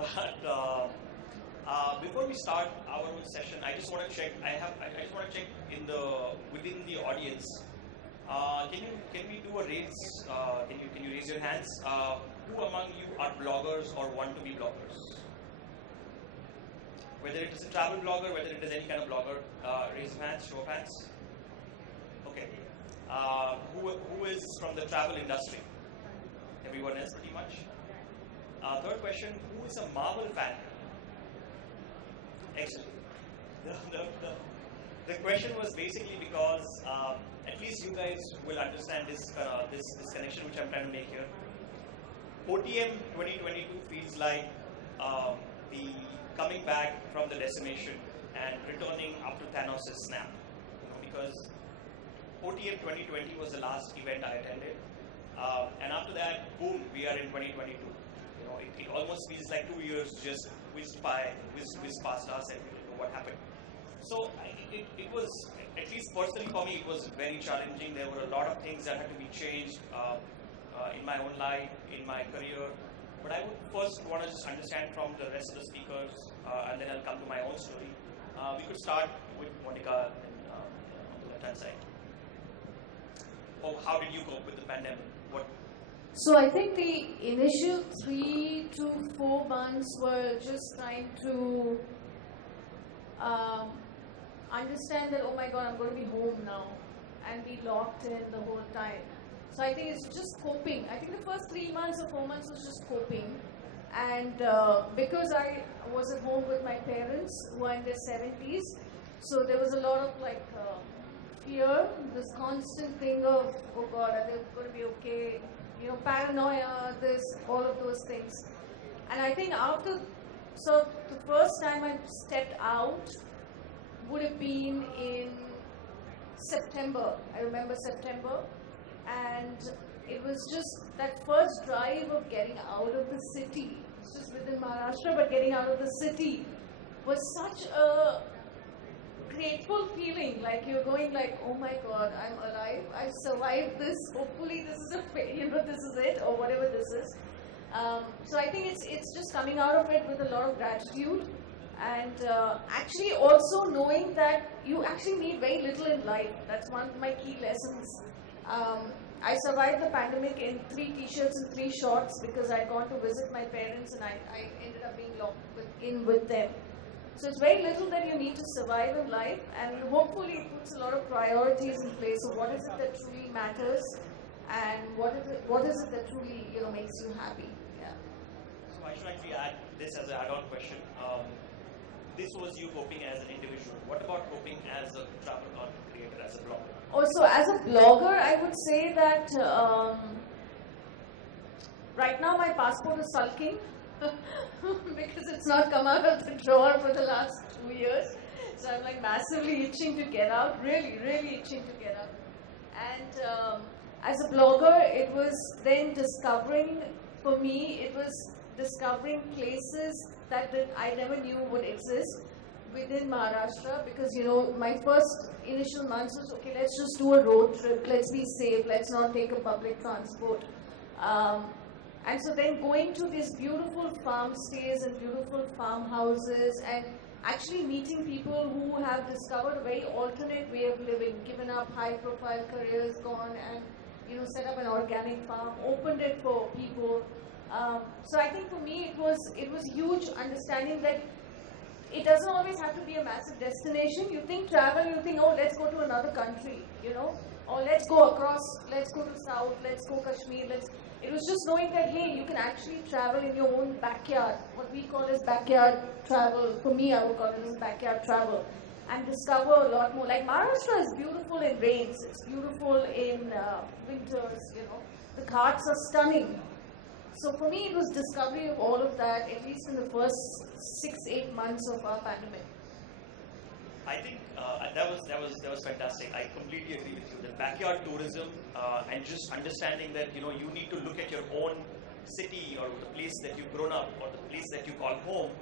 But before we start our own session, I just want to check. I just want to check within the audience. Can we do a raise? Can you raise your hands? Who among you are bloggers or want to be bloggers? Whether it is a travel blogger, whether it is any kind of blogger, raise your hands, show of hands. Okay. Who is from the travel industry? Everyone else pretty much. Third question, who is a Marvel fan? Excellent. The question was basically because at least you guys will understand this connection which I'm trying to make here. OTM 2022 feels like the coming back from the decimation and returning up to Thanos' snap. Because OTM 2020 was the last event I attended. And after that, boom, we are in 2022. It almost feels like 2 years just whizzed past us and we don't know what happened. So it was, at least personally for me, it was very challenging. There were a lot of things that had to be changed in my own life, in my career. But I would first want to just understand from the rest of the speakers, and then I'll come to my own story. We could start with Monica and on the left-hand side. How did you cope with the pandemic? So I think the initial 3 to 4 months were just trying to understand that, oh my God, I'm going to be home now and be locked in the whole time. So I think it's just coping. I think the first 3 months or 4 months was just coping. And because I was at home with my parents who are in their 70s, so there was a lot of fear, this constant thing of, oh God, are they going to be okay? Paranoia, this, all of those things. And I think so the first time I stepped out would have been in September. I remember September. And it was just that first drive of getting out of the city. It's just within Maharashtra, but getting out of the city was such a grateful feeling. Like you're going like, oh my God, I'm alive. I survived this. Hopefully this is this is it, or whatever this is. So I think it's just coming out of it with a lot of gratitude. And actually also knowing that you actually need very little in life. That's one of my key lessons. I survived the pandemic in 3 t-shirts and 3 shorts because I'd gone to visit my parents and I ended up being locked in with them. So it's very little that you need to survive in life, and hopefully it puts a lot of priorities in place of what is it that truly matters and what is it that truly makes you happy. Yeah. So I should actually add this as an add-on question. This was you coping as an individual. What about coping as a travel content creator, as a blogger? Also, as a blogger, I would say that right now my passport is sulking because it's not come out of the drawer for the last 2 years. So I'm like massively itching to get out, really, really itching to get out. And as a blogger, it was then discovering, for me, it was discovering places that I never knew would exist within Maharashtra, because my first initial months was, okay, let's just do a road trip, let's be safe, let's not take a public transport. And so then going to these beautiful farm stays and beautiful farmhouses and actually meeting people who have discovered a very alternate way of living, given up high profile careers, gone and set up an organic farm, opened it for people. So I think for me it was huge understanding that it doesn't always have to be a massive destination. You think travel, you think, oh, let's go to another country, or let's go across, let's go to South, let's go Kashmir, It was just knowing that, hey, you can actually travel in your own backyard, what we call as backyard travel. For me, I would call it as backyard travel, and discover a lot more. Like Maharashtra is beautiful in rains, it's beautiful in winters, The ghats are stunning. So for me, it was discovery of all of that, at least in the first 6-8 months of our pandemic. I think that was fantastic. I completely agree with you. The backyard tourism and just understanding that you need to look at your own city or the place that you've grown up or the place that you call home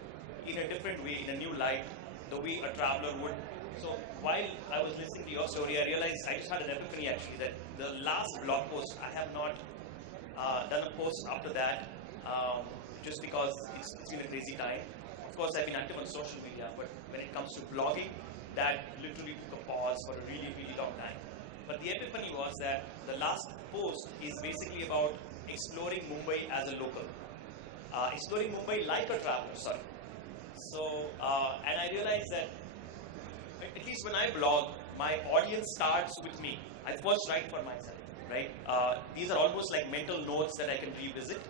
in a different way, in a new light, the way a traveler would. So while I was listening to your story, I realized I just had an epiphany actually that the last blog post I have not done a post after that. just because it's been a crazy time. Of course, I've been active on social media, but when it comes to blogging, that literally took a pause for a really, really long time. But the epiphany was that the last post is basically about exploring Mumbai as a local. Exploring Mumbai like a traveler, sorry. So, and I realized that at least when I blog, my audience starts with me. I first write for myself, right? These are almost like mental notes that I can revisit.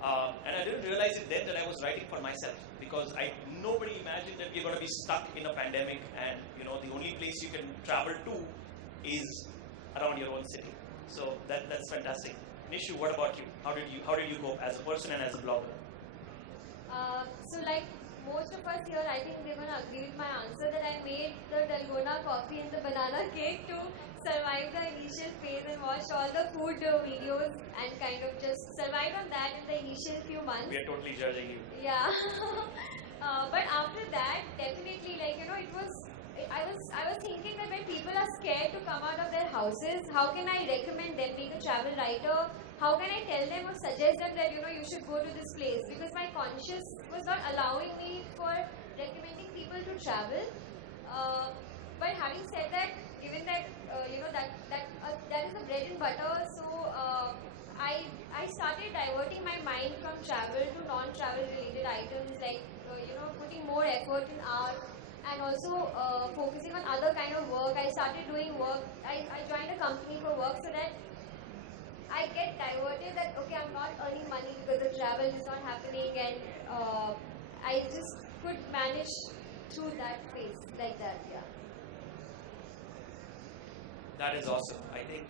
And I didn't realize it then that I was writing for myself because nobody imagined that we're going to be stuck in a pandemic and the only place you can travel to is around your own city. So that's fantastic. Nishu, what about you? How did you cope as a person and as a blogger? So like most of us here, I think they're going to agree with my answer that I made the dalgona coffee and the banana cake to survive the initial phase and watched all the food videos and kind of just survived on that in the initial few months. We are totally judging you. Yeah. But after that, definitely, like, it was, I was thinking that when people are scared to come out of their houses, how can I recommend them being a travel writer? How can I tell them or suggest them that, you should go to this place? Because my conscience was not allowing me for recommending people to travel. But having said that, given that, that is the bread and butter, so I started diverting my mind from travel to non-travel related items like, putting more effort in art and also focusing on other kind of work. I started doing work. I joined a company for work so that I get diverted that, okay, I'm not earning money because the travel is not happening and I just could manage through that phase like that, yeah. That is awesome. I think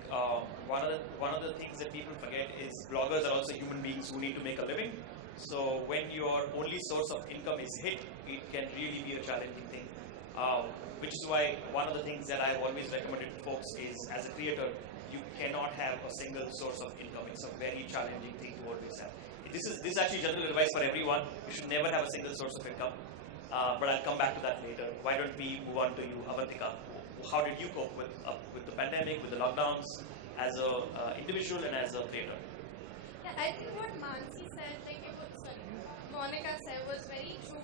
one of the things that people forget is bloggers are also human beings who need to make a living. So when your only source of income is hit, it can really be a challenging thing. Which is why one of the things that I've always recommended to folks is, as a creator, you cannot have a single source of income. It's a very challenging thing to always have. This is actually general advice for everyone. You should never have a single source of income. But I'll come back to that later. Why don't we move on to you, Avantika? How did you cope with the pandemic, with the lockdowns, as an individual and as a creator? Yeah, I think what Mansi said, Monica said, was very true.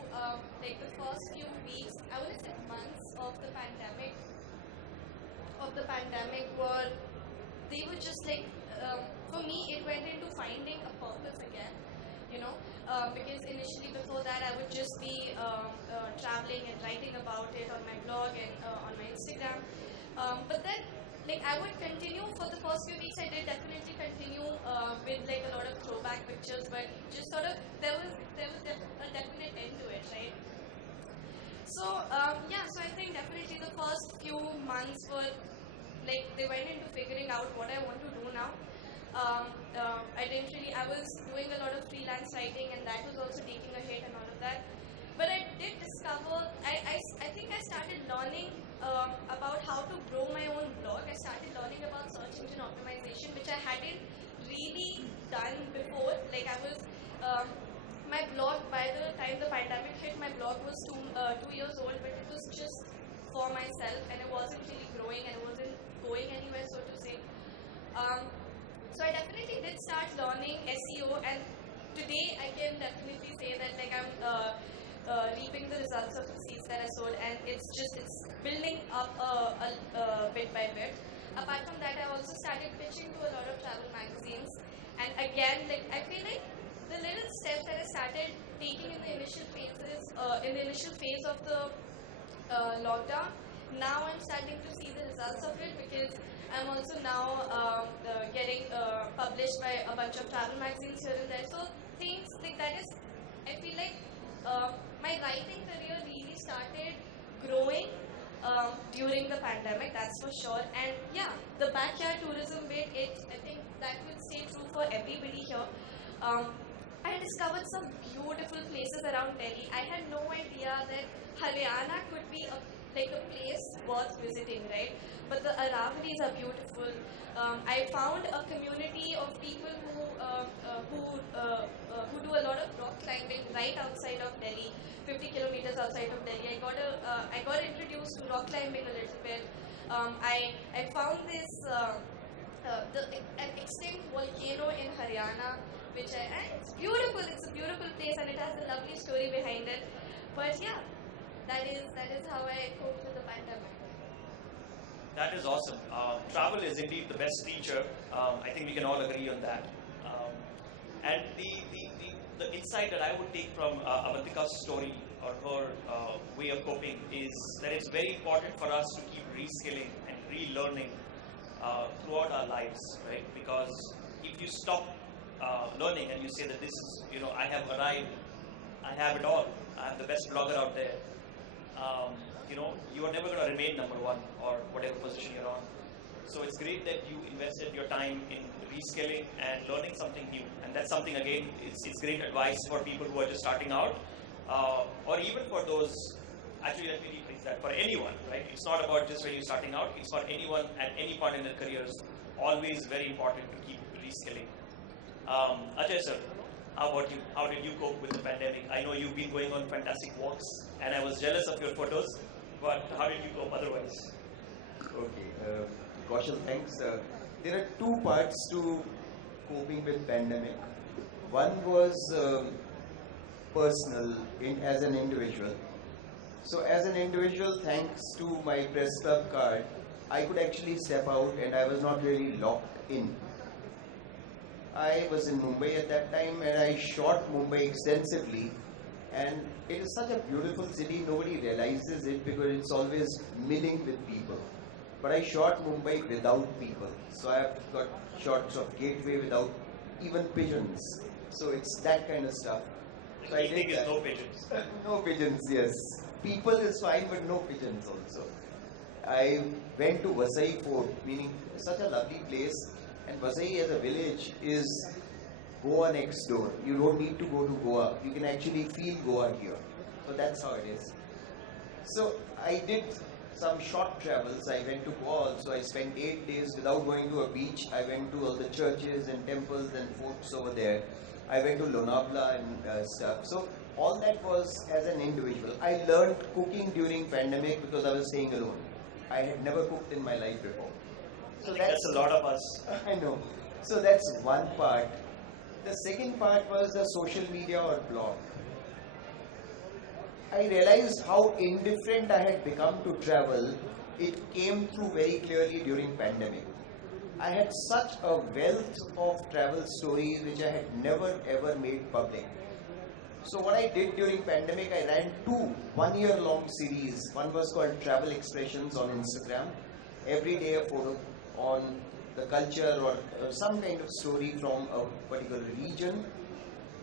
Like the first few weeks, I would say months of the pandemic were, they were just like, for me, it went into finding a purpose again. Because initially before that I would just be traveling and writing about it on my blog and on my Instagram. But then, like, I would continue for the first few weeks. I did definitely continue with like a lot of throwback pictures, but just sort of there was a definite end to it, right? So so I think definitely the first few months were like they went into figuring out what I want to do now. I was doing a lot of freelance writing and that was also taking a hit and all of that. But I did discover, I think I started learning about how to grow my own blog. I started learning about search engine optimization, which I hadn't really done before. Like I was, my blog, by the time the pandemic hit, my blog was 2 years old, but it was just for myself and it wasn't really growing and it wasn't going anywhere, so to say. So I definitely did start learning SEO, and today I can definitely say that like I'm reaping the results of the seeds that I sowed, and it's building up bit by bit. Apart from that, I also started pitching to a lot of travel magazines, and again, like I feel like the little steps that I started taking in the initial phase of the lockdown, now I'm starting to see the results of it because I'm also now getting published by a bunch of travel magazines here and there. So things like that is, I feel like my writing career really started growing during the pandemic, that's for sure. And yeah, the backyard tourism bit, I think that will stay true for everybody here. I discovered some beautiful places around Delhi. I had no idea that Haryana could be a place worth visiting, right? But the Aravali's are beautiful. I found a community of people who do a lot of rock climbing right outside of Delhi, 50 kilometers outside of Delhi. I got introduced to rock climbing a little bit. I found this an extinct volcano in Haryana and it's beautiful. It's a beautiful place, and it has a lovely story behind it. But yeah, that is how I coped with the pandemic. That is awesome. Travel is indeed the best teacher. I think we can all agree on that. And the insight that I would take from Avantika's story or her way of coping is that it's very important for us to keep reskilling and relearning throughout our lives, right? Because if you stop learning and you say that this is, I have arrived, I have it all, I'm the best blogger out there, you are never going to remain number one or whatever position you're on. So it's great that you invested your time in reskilling and learning something new. And that's something, again, it's great advice for people who are just starting out, or even for those, actually let me rephrase that, for anyone, right? It's not about just when you're starting out, it's for anyone at any point in their careers, always very important to keep reskilling. Ajay sir, how about you? How did you cope with the pandemic? I know you've been going on fantastic walks, and I was jealous of your photos, but how did you cope otherwise? Okay, Kaushal, thanks. There are two parts to coping with pandemic. One was personal, as an individual. So as an individual, thanks to my press club card, I could actually step out and I was not really locked in. I was in Mumbai at that time and I shot Mumbai extensively, and it is such a beautiful city, nobody realizes it because it's always milling with people. But I shot Mumbai without people. So I have got shots of Gateway without even pigeons. So it's that kind of stuff. So I think it's no pigeons. No pigeons, yes. People is fine, but no pigeons also. I went to Vasai Fort, meaning such a lovely place. And Vasai as a village is Goa next door. You don't need to go to Goa. You can actually feel Goa here. So that's how it is. So I did some short travels. I went to Goa also. I spent 8 days without going to a beach. I went to all the churches and temples and forts over there. I went to Lonavala and stuff. So all that was as an individual. I learned cooking during pandemic because I was staying alone. I had never cooked in my life before. So that's a lot of us. I know. So that's one part. The second part was the social media or blog. I realized how indifferent I had become to travel. It came through very clearly during pandemic. I had such a wealth of travel stories which I had never ever made public. So what I did during pandemic, I ran two 1 year long series. One was called Travel Expressions on Instagram. Every day a photo on the culture or some kind of story from a particular region.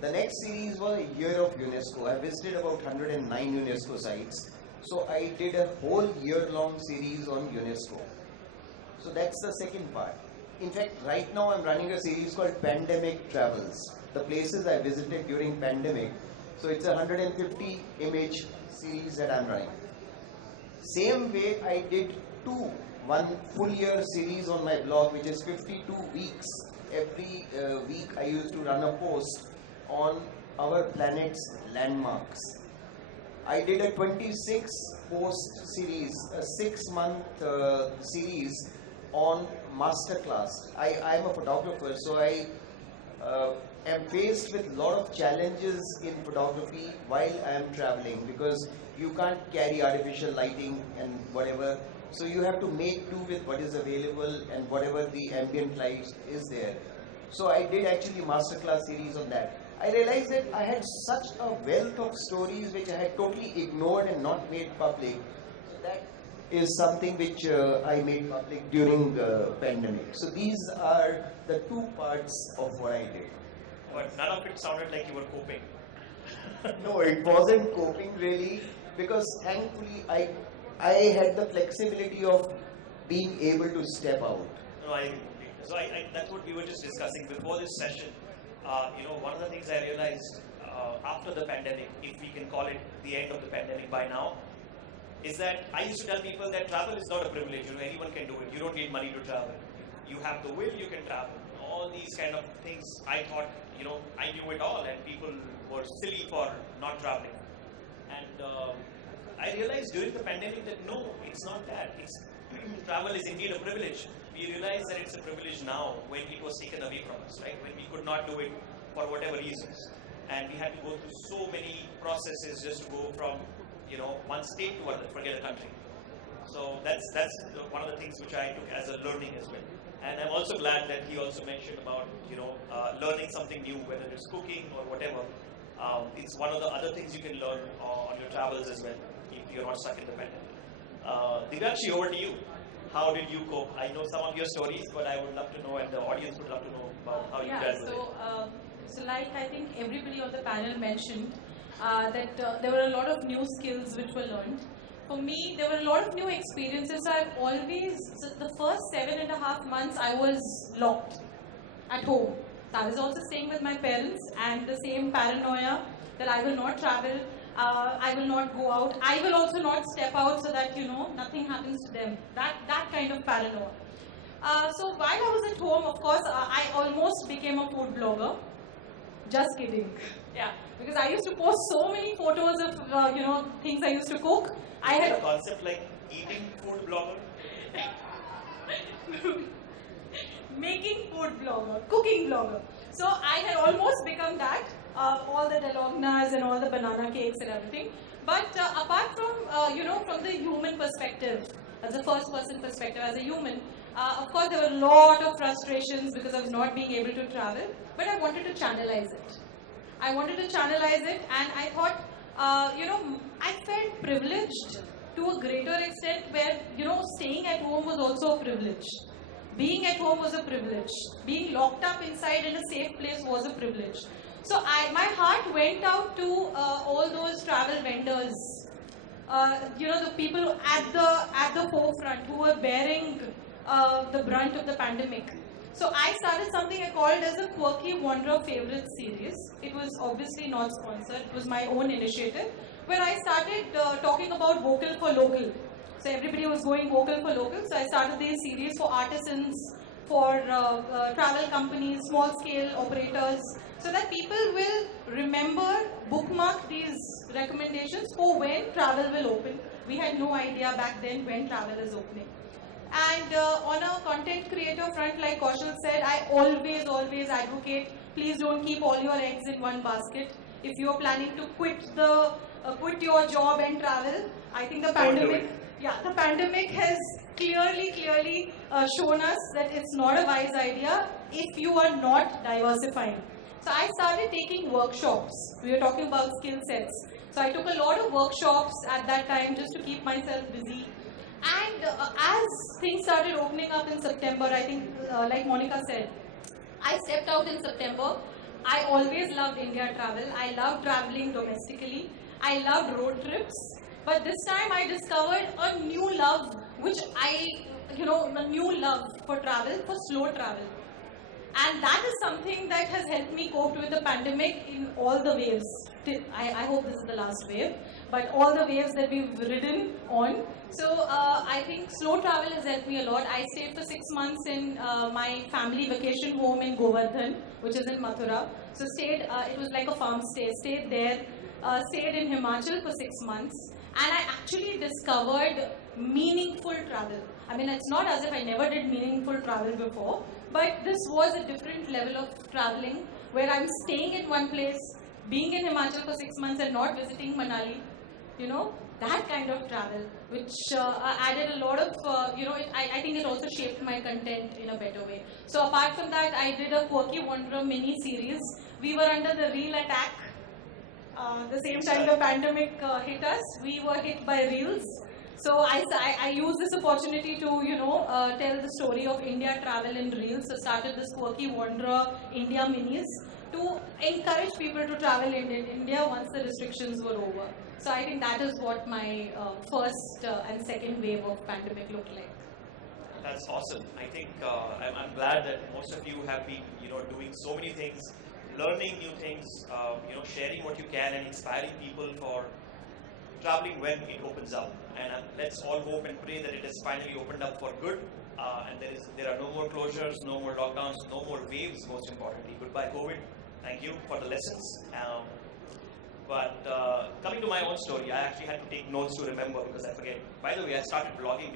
The next series was a year of UNESCO. I visited about 109 UNESCO sites. So I did a whole year-long series on UNESCO. So that's the second part. In fact, right now I'm running a series called Pandemic Travels. The places I visited during pandemic. So it's a 150 image series that I'm running. Same way I did one full year series on my blog, which is 52 weeks. Every week I used to run a post on our planet's landmarks. I did a 26 post series, a 6-month series on masterclass. I am a photographer, so I am faced with a lot of challenges in photography while I am traveling, because you can't carry artificial lighting and whatever. So you have to make do with what is available and whatever the ambient light is there. So I did actually masterclass series on that. I realized that I had such a wealth of stories which I had totally ignored and not made public. So that is something which I made public during the pandemic. So these are the two parts of what I did. But none of it sounded like you were coping. No, it wasn't coping really, because thankfully I had the flexibility of being able to step out. No, so that's what we were just discussing before this session. One of the things I realized after the pandemic, if we can call it the end of the pandemic by now, is that I used to tell people that travel is not a privilege. Anyone can do it. You don't need money to travel. You have the will, you can travel. All these kind of things, I thought, I knew it all, and people were silly for not traveling. And I realized during the pandemic that no, it's not that. Travel is indeed a privilege. We realize that it's a privilege now when it was taken away from us, right? When we could not do it for whatever reasons. And we had to go through so many processes just to go from, one state to another, forget a country. So that's one of the things which I took as a learning as well. And I'm also glad that he also mentioned about, learning something new, whether it's cooking or whatever. It's one of the other things you can learn on your travels as well, if you're not stuck in the pandemic. Divyanshi, over to you. How did you cope? I know some of your stories, but I would love to know, and the audience would love to know about how you dealt with it. So like I think everybody on the panel mentioned, that there were a lot of new skills which were learned. For me, there were a lot of new experiences. The first 7.5 months, I was locked at home. I was also staying with my parents, and the same paranoia that I will not travel, I will not go out, I will also not step out so that, nothing happens to them. That kind of paranoia. So while I was at home, of course, I almost became a food blogger. Just kidding. Yeah, because I used to post so many photos of, things I used to cook. I had a concept like eating food blogger. Making food blogger, cooking blogger. So I had almost become that. All the delognas and all the banana cakes and everything. But apart from, from the human perspective, as a first person perspective, as a human, of course there were a lot of frustrations because I was not being able to travel, but I wanted to channelize it. And I thought, I felt privileged to a greater extent where, staying at home was also a privilege. Being at home was a privilege. Being locked up inside in a safe place was a privilege. So my heart went out to all those travel vendors, the people at the forefront who were bearing the brunt of the pandemic. So I started something I called as a Quirky Wanderer Favorite Series. It was obviously not sponsored. It was my own initiative, where I started talking about vocal for local. So everybody was going vocal for local. So I started these series for artisans, for travel companies, small-scale operators, so that people will remember, bookmark these recommendations for when travel will open. We had no idea back then when travel is opening. And on a content creator front, like Kaushal said, I always advocate, please don't keep all your eggs in one basket. If you're planning to quit your job and travel, I think the pandemic has clearly shown us that it's not a wise idea if you are not diversifying. So I started taking workshops. We were talking about skill sets. So I took a lot of workshops at that time just to keep myself busy. And as things started opening up in September, I think, like Monica said, I stepped out in September. I always loved India travel. I loved traveling domestically. I loved road trips. But this time I discovered a new love, a new love for travel, for slow travel. And that is something that has helped me cope with the pandemic in all the waves. I hope this is the last wave, but all the waves that we've ridden on. So I think slow travel has helped me a lot. I stayed for 6 months in my family vacation home in Govardhan, which is in Mathura. So it was like a farm stay. Stayed there, stayed in Himachal for 6 months. And I actually discovered meaningful travel. I mean, it's not as if I never did meaningful travel before, but this was a different level of traveling where I'm staying in one place, being in Himachal for 6 months and not visiting Manali, that kind of travel, which added a lot of, I think it also shaped my content in a better way. So apart from that, I did a Quirky Wanderer mini series. We were under the reel attack. The same time the pandemic hit us, we were hit by reels. So I used this opportunity to, tell the story of India travel in reels. So started this Quirky Wanderer India minis to encourage people to travel in India once the restrictions were over. So I think that is what my first and second wave of pandemic looked like. That's awesome. I think I'm glad that most of you have been, doing so many things, learning new things, sharing what you can and inspiring people for traveling when it opens up. And let's all hope and pray that it has finally opened up for good. And there are no more closures, no more lockdowns, no more waves, most importantly. Goodbye, COVID. Thank you for the lessons. But coming to my own story, I actually had to take notes to remember because I forget. By the way, I started blogging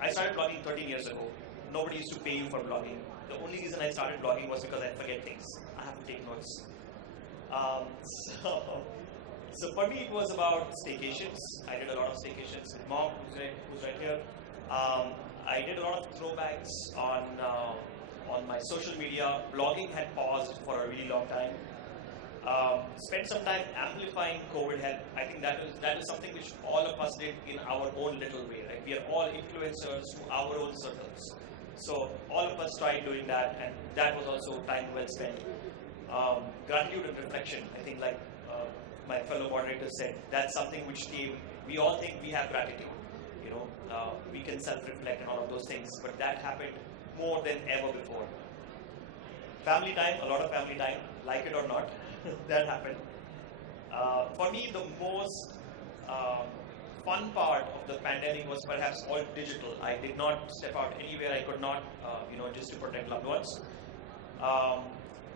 I started blogging 13 years ago. Nobody used to pay you for blogging. The only reason I started blogging was because I forget things. to take notes. So, so for me, it was about staycations. I did a lot of staycations with mom, who's right here. I did a lot of throwbacks on my social media. Blogging had paused for a really long time. Spent some time amplifying COVID health. I think that is something which all of us did in our own little way. Right? We are all influencers to our own circles. So all of us tried doing that, and that was also time well spent. Gratitude and reflection. I think, like my fellow moderator said, that's something which came. We all think we have gratitude. You know, we can self-reflect and all of those things, but that happened more than ever before. Family time, a lot of family time, like it or not, that happened. For me, the most fun part of the pandemic was perhaps all digital. I did not step out anywhere. I could not, just to protect loved ones.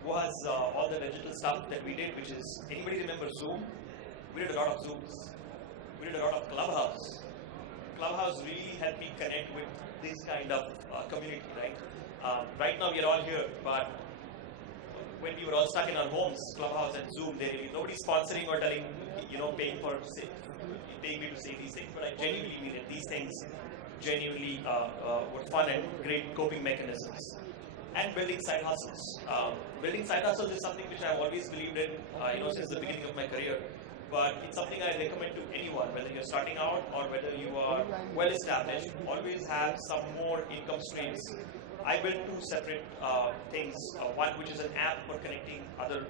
Was all the digital stuff that we did, which is, anybody remember Zoom? We did a lot of Zooms. We did a lot of Clubhouse. Clubhouse really helped me connect with this kind of community, right? Right now we are all here, but when we were all stuck in our homes, Clubhouse and Zoom, nobody's sponsoring or telling, paying me to say these things, but I genuinely mean it. These things genuinely were fun and great coping mechanisms. And building side hustles. Building side hustles is something which I've always believed in, since the beginning of my career. But it's something I recommend to anyone, whether you're starting out or whether you are well established. Always have some more income streams. I built two separate things. One which is an app for connecting other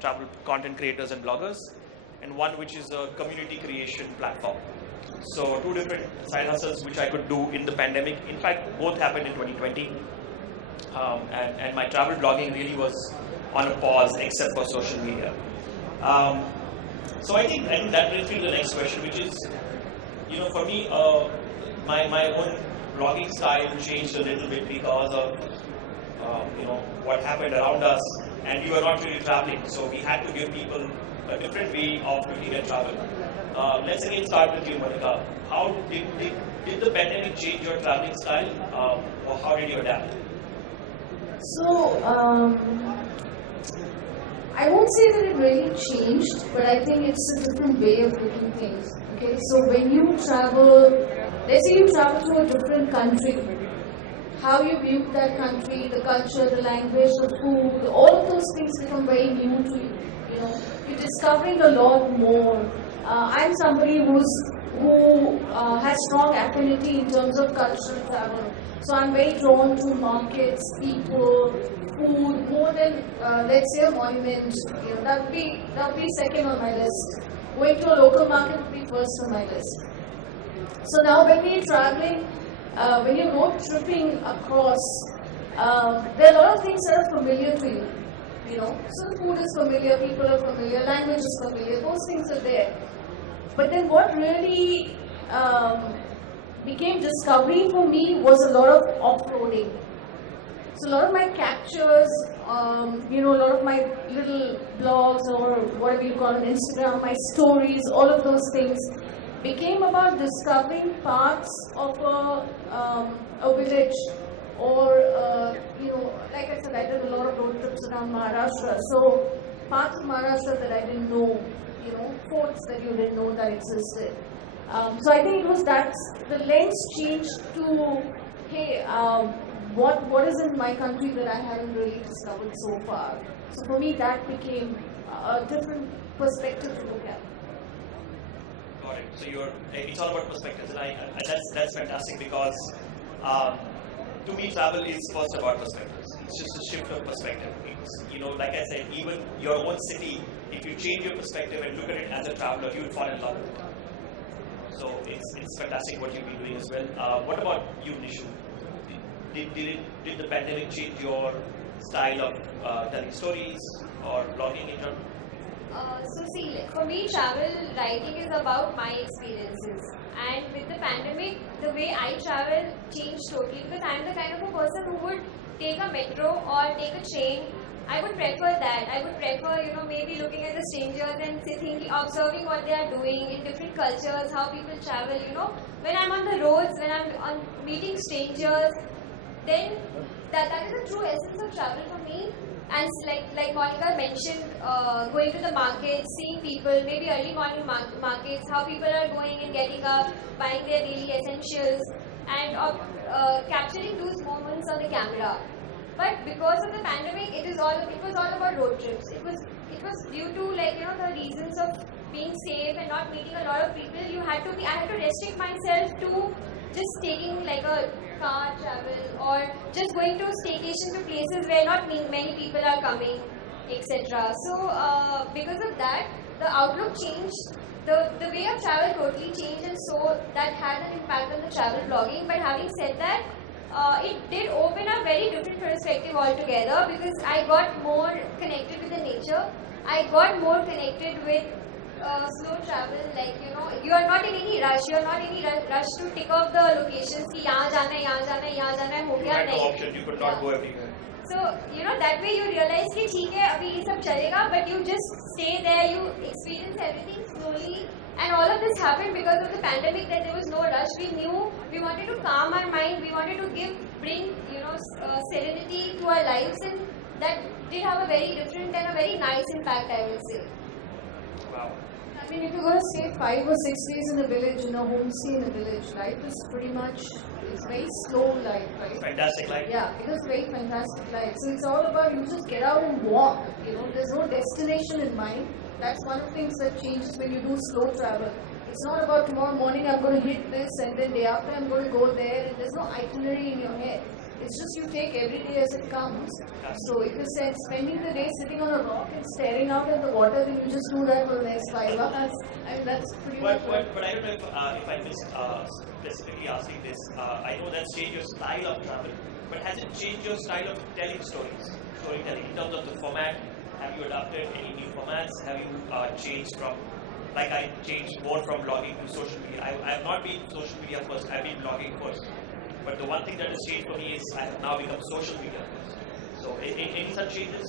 travel content creators and bloggers, and one which is a community creation platform. So two different side hustles which I could do in the pandemic. In fact, both happened in 2020. And my travel blogging really was on a pause except for social media. So I think that brings me to the next question, which is, for me, my own blogging style changed a little bit because of, what happened around us, and we were not really traveling, so we had to give people a different way of looking at travel. Let's again start with you, Monica. How did the pandemic change your traveling style, or how did you adapt? So, I won't say that it really changed, but I think it's a different way of looking things. Okay, so when you travel, let's say you travel to a different country, how you view that country, the culture, the language, the food, all of those things become very new to you. You're discovering a lot more. I'm somebody who has strong affinity in terms of cultural travel. So I'm very drawn to markets, people, food, more than let's say a monument. That would be second on my list. Going to a local market would be first on my list. So now when we're traveling, when you're road tripping across, there are a lot of things that are familiar to you. So the food is familiar, people are familiar, language is familiar. Those things are there. But then what really became discovery for me was a lot of off-roading. So a lot of my captures, a lot of my little blogs or whatever you call it, Instagram, my stories, all of those things became about discovering parts of a village or, like I said, I did a lot of road trips around Maharashtra. So parts of Maharashtra that I didn't know, forts that you didn't know that existed. So I think it was that the lens changed to, hey, what is in my country that I haven't really discovered so far. So for me, that became a different perspective to look at. Got it. So it's all about perspectives, and that's fantastic because to me, travel is first about perspectives. It's just a shift of perspective. It's, like I said, even your own city, if you change your perspective and look at it as a traveler, you will fall in love with it. So it's fantastic what you've been doing as well. What about you, Nishu? Did the pandemic change your style of telling stories or blogging in general? So see, for me, travel writing is about my experiences. And with the pandemic, the way I travel changed totally because I'm the kind of a person who would take a metro or take a train. I would prefer that. I would prefer, maybe looking at the strangers and thinking, observing what they are doing in different cultures, how people travel, When I'm on the roads, when I'm meeting strangers, then that is the true essence of travel for me. And like Monica mentioned, going to the markets, seeing people, maybe early morning markets, how people are going and getting up, buying their daily essentials, and capturing those moments on the camera. But because of the pandemic, it was all about road trips. It was due to the reasons of being safe and not meeting a lot of people. I had to restrict myself to just taking like a car travel or just going to staycation to places where not many people are coming, etc. So because of that, the outlook changed. The way of travel totally changed, and so that had an impact on the travel blogging. But having said that, it did open a very different perspective altogether, because I got more connected with the nature. I got more connected with slow travel, you are not in any rush. You are not in any rush to tick off the locations. कि यहाँ जाना है, यहाँ जाना है, यहाँ जाना है, हो You गया had no नहीं. option. You could not go everywhere. So that way you realize कि ठीक है अभी ये सब चलेगा, but you just stay there. You experience everything slowly, and all of this happened because of the pandemic. That there was no rush. We knew we wanted to calm our mind. We wanted to bring serenity to our lives, and that did have a very different and a very nice impact, I would say. Wow. I mean, if you're going to stay 5 or 6 days in a village, in a homestay in a village, life is pretty much, it's very slow life, right? Fantastic life. Yeah, it is very fantastic life. So it's all about you just get out and walk. There's no destination in mind. That's one of the things that changes when you do slow travel. It's not about tomorrow morning I'm going to hit this and then day after I'm going to go there, and there's no itinerary in your head. It's just you take every day as it comes. So if you said spending the day sitting on a rock and staring out at the water, then you just do that for the next 5 hours. I mean, that's pretty much But I don't know if I'm just specifically asking this. I know that's changed your style of travel, but has it changed your style of telling storytelling in terms of the format? Have you adopted any new formats? Have you changed from, like I changed more from blogging to social media? I have not been social media first, I've been blogging first. But the one thing that has changed for me is I have now become social media first. So any such changes?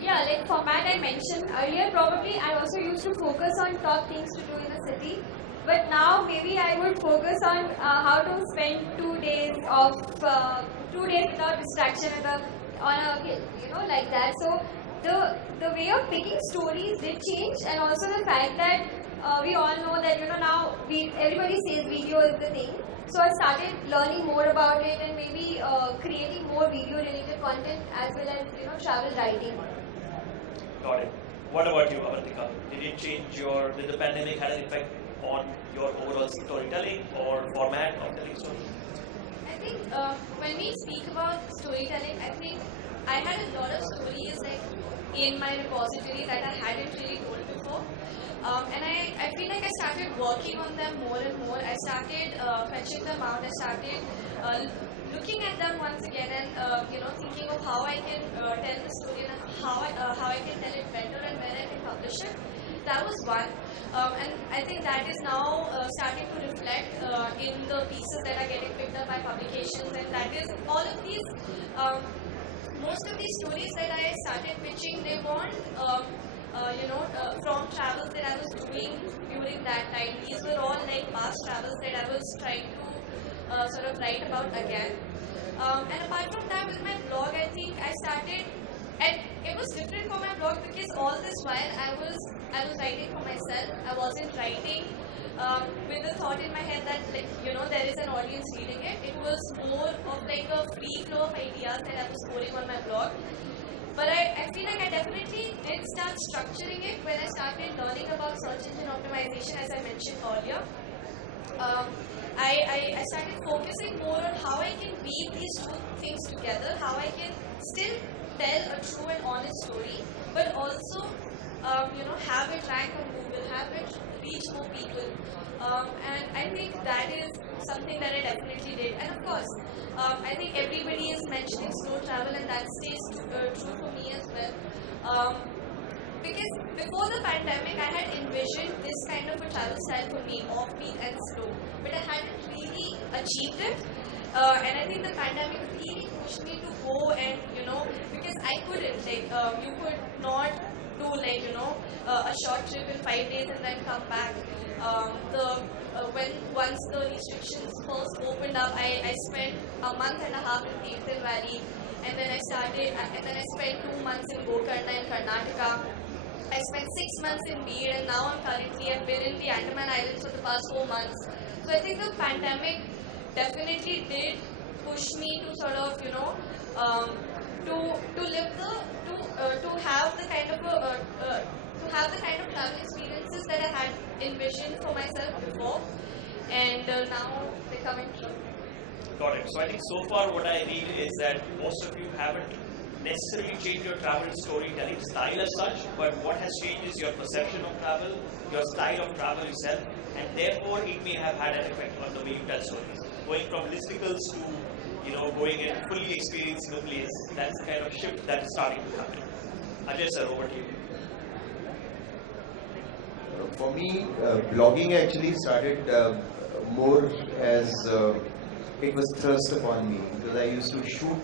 Yeah, like format I mentioned earlier, probably I also used to focus on top things to do in the city. But now maybe I would focus on how to spend 2 days without distraction on a hill, like that. So the way of picking stories did change, and also the fact that we all know that now everybody says video is the thing. So I started learning more about it, and maybe creating more video related content as well as travel writing. Got it. What about you, Avantika? Did the pandemic had an effect on your overall storytelling or format of telling stories? I think when we speak about storytelling, I think I had a lot of stories in my repository that I hadn't really told before. And I feel like I started working on them more and more. I started fetching them out. I started looking at them once again, and thinking of how I can tell the story and how I can tell it better and where I can publish it. That was one, and I think that is now starting to reflect in the pieces that are getting picked up by publications, and that is all of these. Most of these stories that I started pitching, they weren't from travels that I was doing during that time. These were all like past travels that I was trying to sort of write about again. And apart from that, with my blog, I think I started, and it was different for my blog because all this while I was writing for myself. I wasn't writing with the thought in my head that there is an audience reading it. It was more of like a free flow of ideas that I was pouring on my blog. But I feel like I definitely did start structuring it when I started learning about search engine optimization, as I mentioned earlier. I started focusing more on how I can weave these two things together, how I can still tell a true and honest story, but also have it rank on Google, have it reach more people. And I think that is something that I definitely did. And of course, I think everybody is mentioning slow travel, and that stays true for me as well. Because before the pandemic, I had envisioned this kind of a travel style for me, offbeat and slow, but I hadn't really achieved it. And I think the pandemic really pushed me to go and, because I couldn't, you could not do like a short trip in 5 days and then come back. When once the restrictions first opened up, I spent a month and a half in Tirthan Valley, and then I spent 2 months in Gokarna in Karnataka. I spent 6 months in Bid, and now I've been in the Andaman Islands for the past 4 months. So I think the pandemic definitely did push me to sort of to live to have the kind of travel experiences that I had envisioned for myself before, and now they're coming true. Got it. So I think so far what I read is that most of you haven't necessarily changed your travel storytelling style as such, but what has changed is your perception of travel, your style of travel itself, and therefore it may have had an effect on the way you tell stories. Going from listicles to going and fully experiencing a place, that's the kind of shift that is starting to happen. Ajay sir, over to you. For me, blogging actually started more as it was thrust upon me, because I used to shoot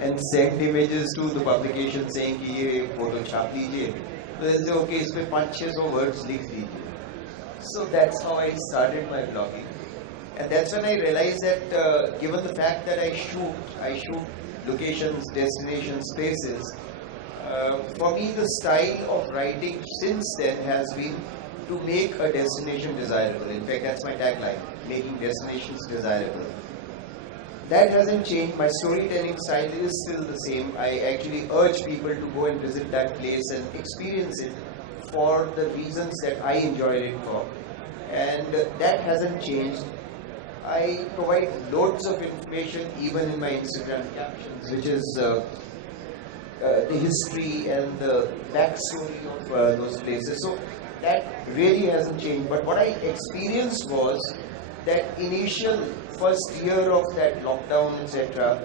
and send images to the publication saying कि ये photo छाप लीजिए, तो they say okay इसमें 500-600 words लिख लीजिए. So that's how I started my blogging, and that's when I realized that given the fact that I shoot locations, destinations, places. For me, the style of writing since then has been to make a destination desirable. In fact, that's my tagline, making destinations desirable. That hasn't changed. My storytelling style is still the same. I actually urge people to go and visit that place and experience it for the reasons that I enjoyed it for. And that hasn't changed. I provide loads of information even in my Instagram captions, which is the history and the backstory of those places. So that really hasn't changed. But what I experienced was that initial first year of that lockdown, etc.,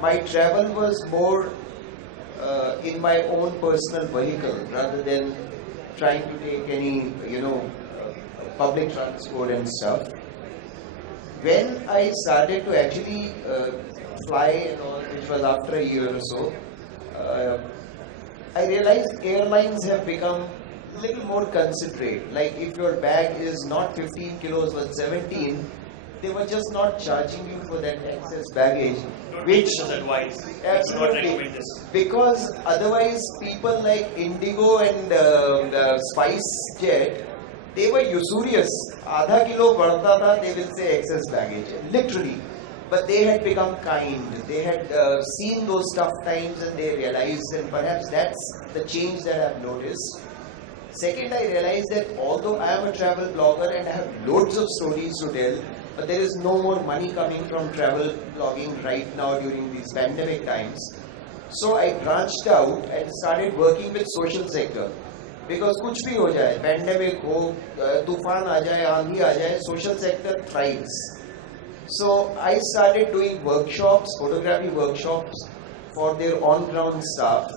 my travel was more in my own personal vehicle rather than trying to take any, public transport and stuff. When I started to actually fly and all, which was after a year or so, I realized airlines have become a little more considerate. Like if your bag is not 15 kilos but 17, they were just not charging you for that excess baggage. Don't Which take this as advice. We do not absolutely, recommend this. because otherwise people like Indigo and Spice Jet, they were usurious. Adha kilo badta tha, they will say excess baggage, literally. But they had become kind. They had seen those tough times and they realized, and perhaps that's the change that I've noticed. Second, I realized that although I am a travel blogger and I have loads of stories to tell, but there is no more money coming from travel blogging right now during these pandemic times. So I branched out and started working with social sector. Because कुछ भी हो जाए, pandemic हो, तूफान आ जाए, आंधी आ जाए, social sector thrives. So I started doing workshops, photography workshops for their on-ground staff,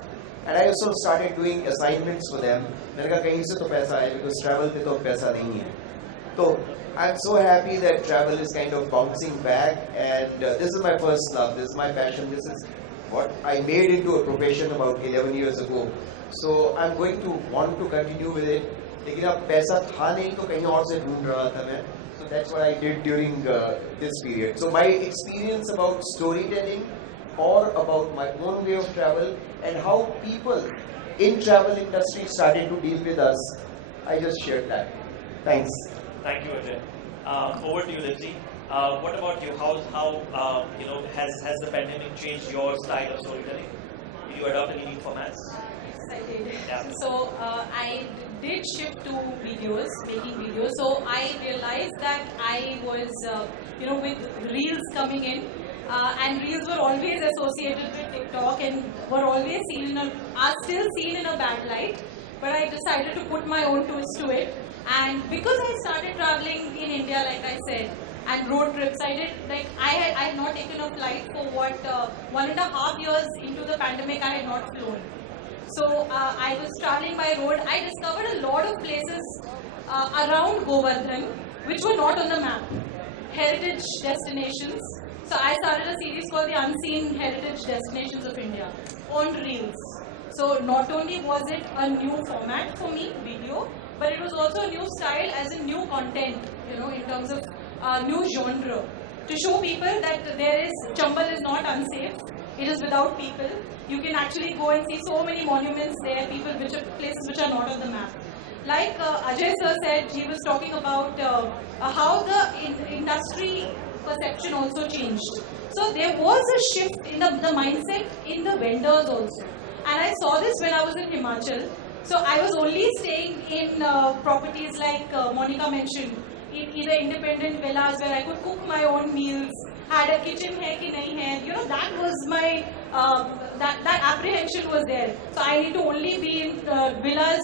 and I also started doing assignments for them. मैंने कहा कहीं से तो पैसा आए, because travel पे तो पैसा नहीं है. So I'm so happy that travel is kind of bouncing back, and this is my first love, this is my passion, this is what I made into a profession about 11 years ago. So I'm going to want to continue with it. लेकिन अब पैसा था नहीं तो कहीं और से ढूंढ रहा था मैं. So that's what I did during this period. So my experience about storytelling or about my own way of travel and how people in travel industry started to deal with us, I just shared that. Thanks. Thank you, Ajay. Over to you, Lindsay. What about you? How has the pandemic changed your style of storytelling? Did you adopt any new formats? Yes, I did. Yeah. So I did shift to videos, making videos. So I realized that I was, with reels coming in, and reels were always associated with TikTok and were always are still seen in a bad light. But I decided to put my own twist to it. And because I started traveling in India, like I said, and road trips, I had not taken a flight for 1.5 years into the pandemic. I had not flown. So I was traveling by road. I discovered a lot of places around Govardhan which were not on the map. Heritage destinations. So I started a series called the Unseen Heritage Destinations of India on Reels. So not only was it a new format for me, video, but it was also a new style as in new content, in terms of new genre. To show people that Chambal is not unsafe, it is without people. You can actually go and see so many monuments there, places which are not on the map. Like Ajay sir said, he was talking about how the industry perception also changed. So there was a shift in the mindset in the vendors also. And I saw this when I was in Himachal. So I was only staying in properties like Monica mentioned, in either independent villas where I could cook my own meals, had a kitchen hai ki nahi hai. That was my, that apprehension was there. So I need to only be in villas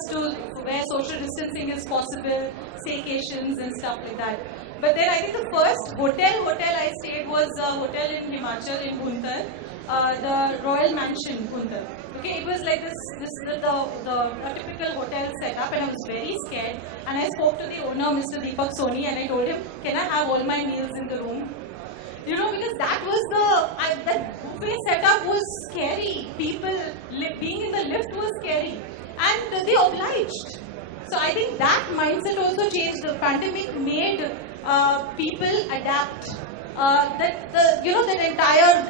where social distancing is possible, staycations and stuff like that. But then I think the first hotel I stayed was a hotel in Himachal in Bhuntar, the Royal Mansion Bhuntar. Okay, it was like a typical hotel setup, and I was very scared. And I spoke to the owner, Mr. Deepak Soni, and I told him, can I have all my meals in the room? Because that was that buffet setup was scary. People being in the lift was scary, and they obliged. So I think that mindset also changed. The pandemic made people adapt. That entire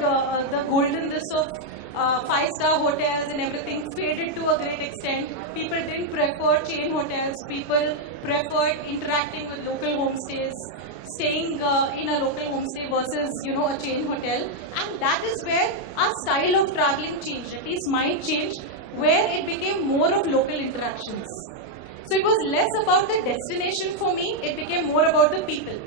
the goldenness of 5-star hotels and everything faded to a great extent. People didn't prefer chain hotels. People preferred interacting with local homestays, staying in a local homestay versus a chain hotel. And that is where our style of traveling changed. At least mine changed, where it became more of local interactions. So it was less about the destination for me, it became more about the people.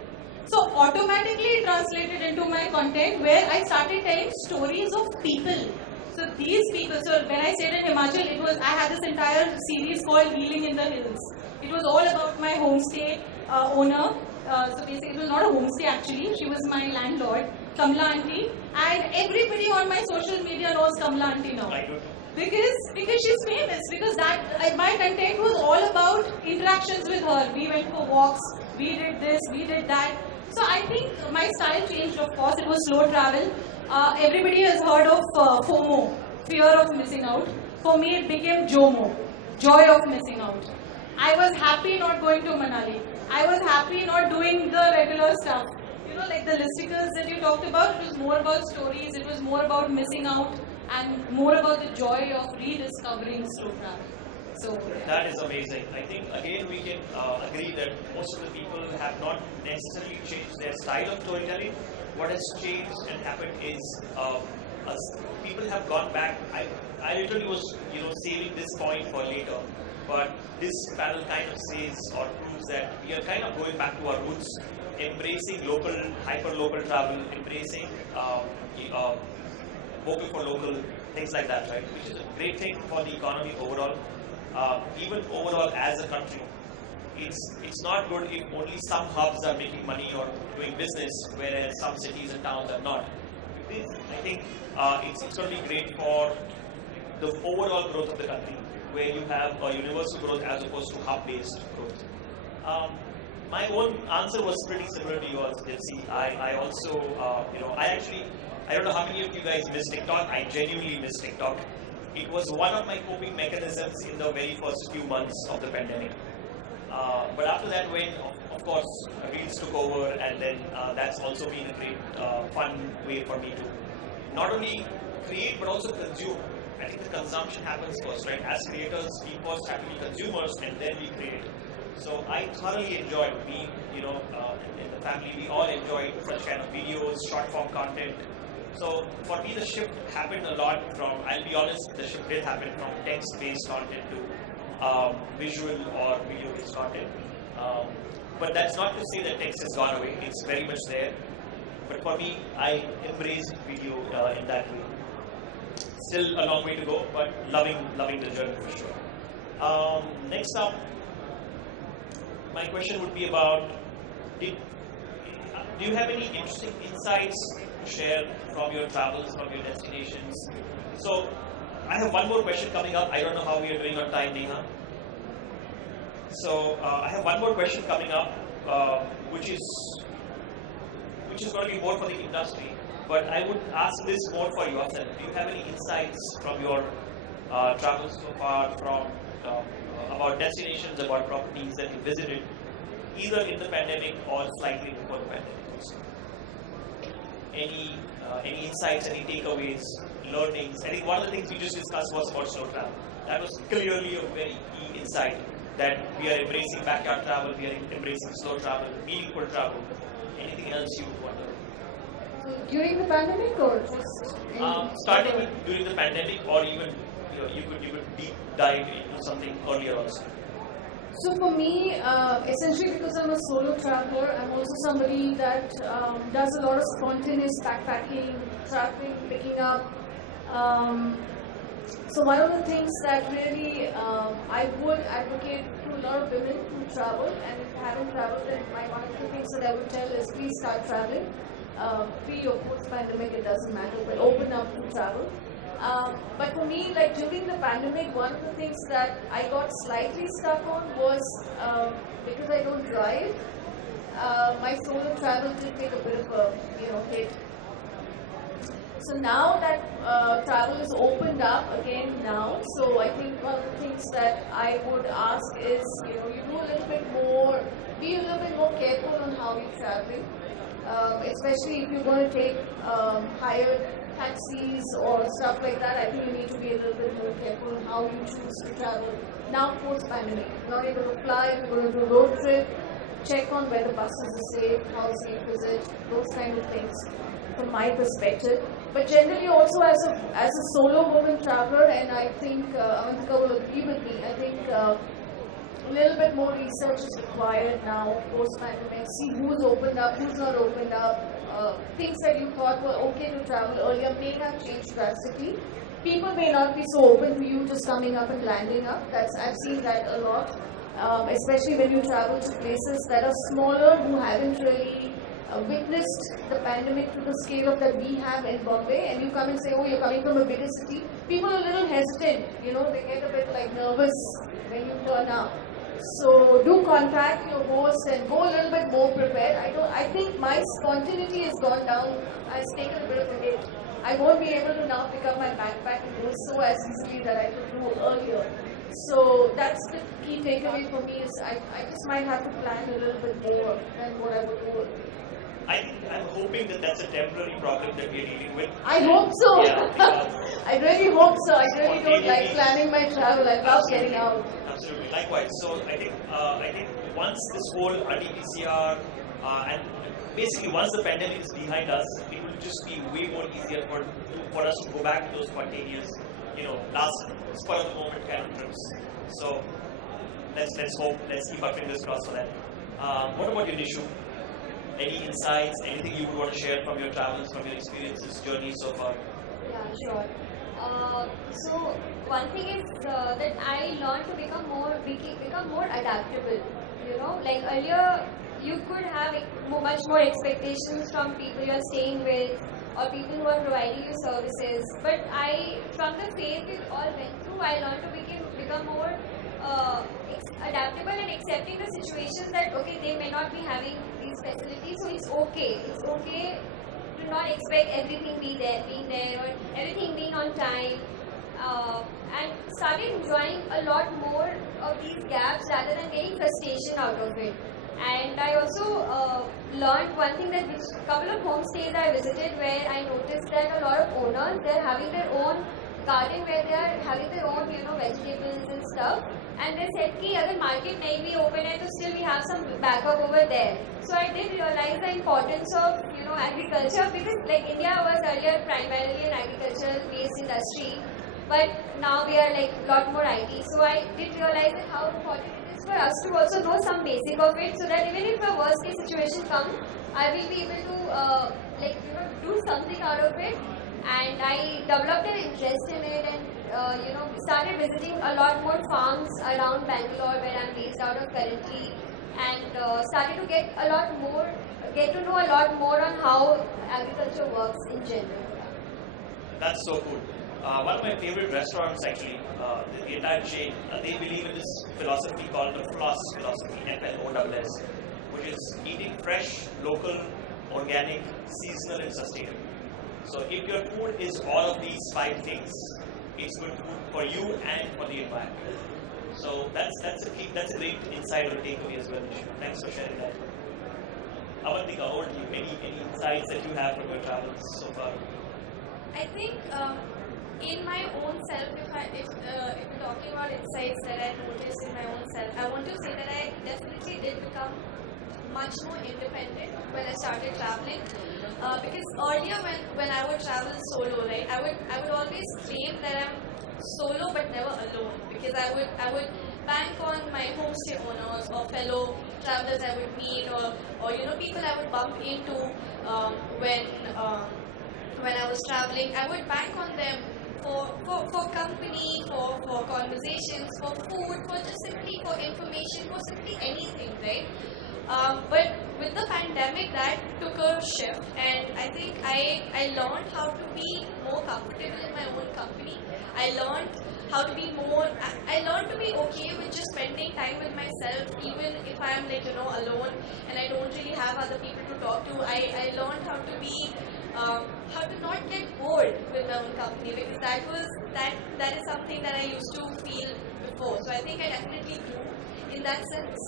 So automatically it translated into my content where I started telling stories of people. So these people, so when I stayed in Himachal, I had this entire series called Healing in the Hills. It was all about my homestay owner. So basically it was not a homestay actually, she was my landlord, Kamla Auntie. And everybody on my social media knows Kamla Auntie now. Because she's famous, because my content was all about interactions with her. We went for walks, we did this, we did that. So I think my style changed, of course, it was slow travel. Everybody has heard of FOMO, fear of missing out. For me it became JOMO, joy of missing out. I was happy not going to Manali. I was happy not doing the regular stuff. Like the listicles that you talked about, it was more about stories, it was more about missing out, and more about the joy of rediscovering slow travel. So that is amazing. I think again we can agree that most of the people have not necessarily changed their style of storytelling. What has changed and happened is people have gone back. I literally was saving this point for later, but this panel kind of says or proves that we are kind of going back to our roots, embracing local, hyper-local travel, embracing vocal for local, things like that, right? Which is a great thing for the economy overall. Even overall as a country, it's not good if only some hubs are making money or doing business, whereas some cities and towns are not. I think it's going to be great for the overall growth of the country, where you have a universal growth as opposed to hub-based growth. My own answer was pretty similar to yours, Dipsy. I also, I don't know how many of you guys miss TikTok. I genuinely miss TikTok. It was one of my coping mechanisms in the very first few months of the pandemic. But after that, when, of course, Reels took over, and then that's also been a great, fun way for me to not only create, but also consume. I think the consumption happens first, right? As creators, we first have to be consumers, and then we create. So I thoroughly enjoyed being, in the family, we all enjoyed such kind of videos, short form content. So for me, the shift happened a lot from, I'll be honest, the shift did happen from text-based content to visual or video-based content. But that's not to say that text has gone away. It's very much there. But for me, I embraced video in that way. Still a long way to go, but loving the journey for sure. Next up, my question would be about, do you have any interesting insights to share from your travels, from your destinations? So, I have one more question coming up. I don't know how we are doing on time, Neha. So, I have one more question coming up, which is going to be more for the industry. But I would ask this more for yourself. Do you have any insights from your traveled so far from about destinations, about properties that you visited, either in the pandemic or slightly before the pandemic also? Any insights, any takeaways, learnings? I think one of the things we just discussed was about slow travel. That was clearly a very key insight, that we are embracing backyard travel, we are embracing slow travel, meaningful travel. Anything else you want to? So during the pandemic or just Starting with during the pandemic, or even you could deep dive into something earlier also. So for me, essentially because I'm a solo traveler, I'm also somebody that does a lot of spontaneous backpacking, traveling, picking up. So one of the things that really I would advocate to a lot of women to travel, and if you haven't traveled, then one of the things that I would tell is please start traveling. Pre or post-pandemic, it doesn't matter, but open up to travel. But for me, like during the pandemic, one of the things that I got slightly stuck on was because I don't drive, my solo travel did take a bit of a hit. So now that travel is opened up again now, so I think one of the things that I would ask is, you do a little bit more, be a little bit more careful on how you're traveling, especially if you're going to take hired taxis or stuff like that. I think you need to be a little bit more careful on how you choose to travel now post-pandemic. Now you're going to fly, you're going to do a road trip, check on whether buses are safe, how safe is it, those kind of things from my perspective. But generally also as a solo woman traveler, and I think Avantika will agree with me, I think a little bit more research is required now post-pandemic. See who's opened up, who's not opened up. Things that you thought were okay to travel earlier may have changed drastically. People may not be so open to you just coming up and landing up. I've seen that a lot, especially when you travel to places that are smaller, who haven't really witnessed the pandemic to the scale of that we have in Bombay, and you come and say, oh, you're coming from a bigger city. People are a little hesitant, they get a bit nervous when you turn up. So do contact your host and go a little bit more prepared. I think my spontaneity has gone down. It's taken a bit of a hit. I won't be able to now pick up my backpack and go so as easily that I could do earlier. So that's the key takeaway for me is I just might have to plan a little bit more than what I would do. I'm hoping that that's a temporary problem that we're dealing with. I hope so. Yeah, I really hope so. I really don't like planning my travel. I love getting out. Absolutely, likewise. So I think once this whole RT-PCR and basically once the pandemic is behind us, it will just be way more easier for us to go back to those spontaneous, last spur of the moment kind of trips. So let's hope, let's keep our fingers crossed for that. What about you, Nishu? Any insights, anything you would want to share from your travels, from your experiences, journeys so far? Yeah, sure. So one thing is that I learned to become more adaptable. Like earlier, you could have much more expectations from people you're staying with or people who are providing you services. But from the phase we all went through, I learned to become more adaptable and accepting the situations that okay, they may not be having these facilities, so it's okay. It's okay to not expect everything being there or everything being on time. And started enjoying a lot more of these gaps rather than getting frustration out of it. And I also learned one thing, that a couple of homestays I visited where I noticed that a lot of owners, they're having their own garden where they are having their own vegetables and stuff, and they said ki agar market nahi bhi open hai, so still we have some backup over there. So I did realize the importance of agriculture, because like India was earlier primarily an agricultural based industry, but now we are like a lot more IT. So I did realize that how important it is for us to also know some basic of it, so that even if a worst case situation comes, I will be able to do something out of it. And I developed an interest in it, and started visiting a lot more farms around Bangalore, where I'm based out of currently, and started to get to know a lot more on how agriculture works in general. That's so cool. One of my favorite restaurants, actually, the entire chain, they believe in this philosophy called the FLOSS philosophy, FLOSS, which is eating fresh, local, organic, seasonal, and sustainable. So if your food is all of these 5 things, it's good food for you and for the environment. So that's a great insight or takeaway as well, Nisha. Thanks for sharing that. Avantika, over to you. Any insights that you have from your travels so far? I think in my own self, if we're talking about insights that I noticed in my own self, I want to say that I definitely did become much more independent when I started traveling. Because earlier when I would travel solo, right, I would always claim that I'm solo but never alone, because I would bank on my homestay owners or fellow travelers I would meet, or people I would bump into when I was traveling. I would bank on them for company, for conversations, for food, for just simply for information, for simply anything, right? But with the pandemic, that took a shift, and I think I learned how to be more comfortable in my own company. I learned how to be I learned to be okay with just spending time with myself, even if I am alone and I don't really have other people to talk to. I learned how to be how to not get bored with my own company, because that is something that I used to feel before. So I think I definitely grew in that sense.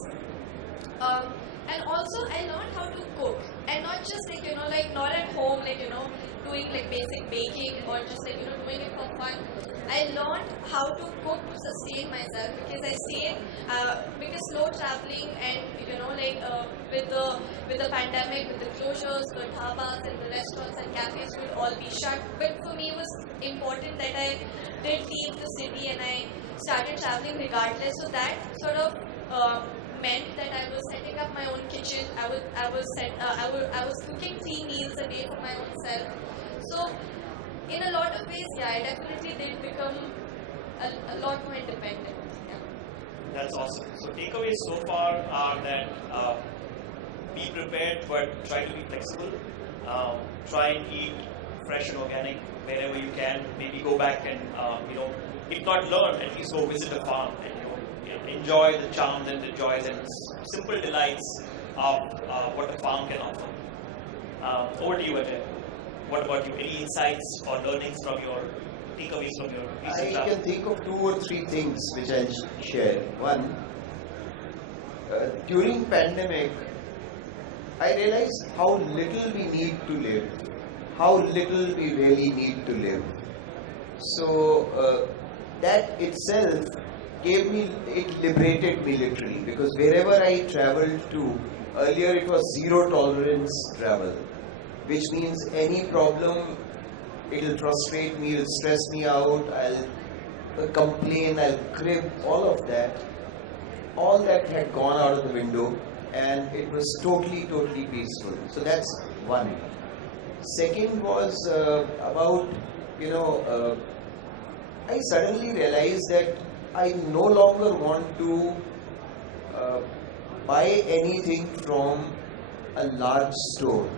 And also I learned how to cook, and not just not at home, doing basic baking or just doing it for fun. I learned how to cook to sustain myself, because I stayed because slow traveling and with the pandemic, with the closures, the dhabas and the restaurants and cafes would all be shut. But for me, it was important that I did leave the city and I started traveling regardless. So that sort of meant that I was setting up my own kitchen. I was cooking 3 meals a day for my own self. So in a lot of ways, yeah, I definitely did become a lot more independent. Yeah. That's awesome. So takeaways so far are that be prepared, but try to be flexible. Try and eat fresh and organic wherever you can. Maybe go back and if not learn, at least go visit a farm and enjoy the charms and the joys and simple delights of what a farm can offer. Over to you, Ajay. What about you? Any insights or learnings from your takeaways from your recent travel? I can think of 2 or 3 things which I'll share. One, during pandemic, I realized how little we need to live, how little we really need to live. So that itself it liberated me literally, because wherever I traveled to, earlier it was zero tolerance travel, which means any problem, it'll frustrate me, it'll stress me out, I'll complain, I'll crib, all of that. All that had gone out of the window, and it was totally peaceful. So that's one. Second was about, I suddenly realized that I no longer want to buy anything from a large store.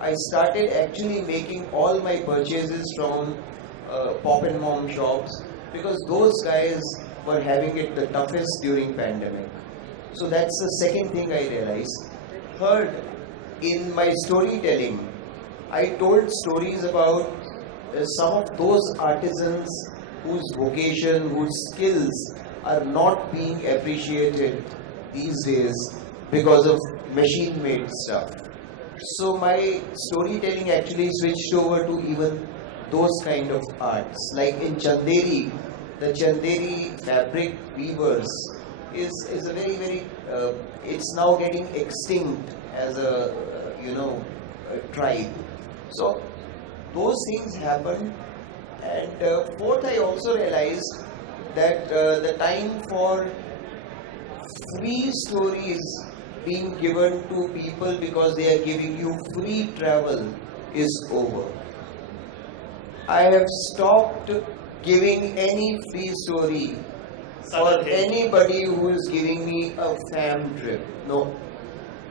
I started actually making all my purchases from pop and mom shops, because those guys were having it the toughest during pandemic. So that's the second thing I realized. Third, in my storytelling, I told stories about some of those artisans whose vocation, whose skills are not being appreciated these days because of machine-made stuff. So my storytelling actually switched over to even those kind of arts. Like in Chanderi, the Chanderi fabric weavers is a very, it's now getting extinct as a tribe. So those things happen. And fourth, I also realized that the time for free stories being given to people because they are giving you free travel is over. I have stopped giving any free story for anybody who is giving me a fam trip. No.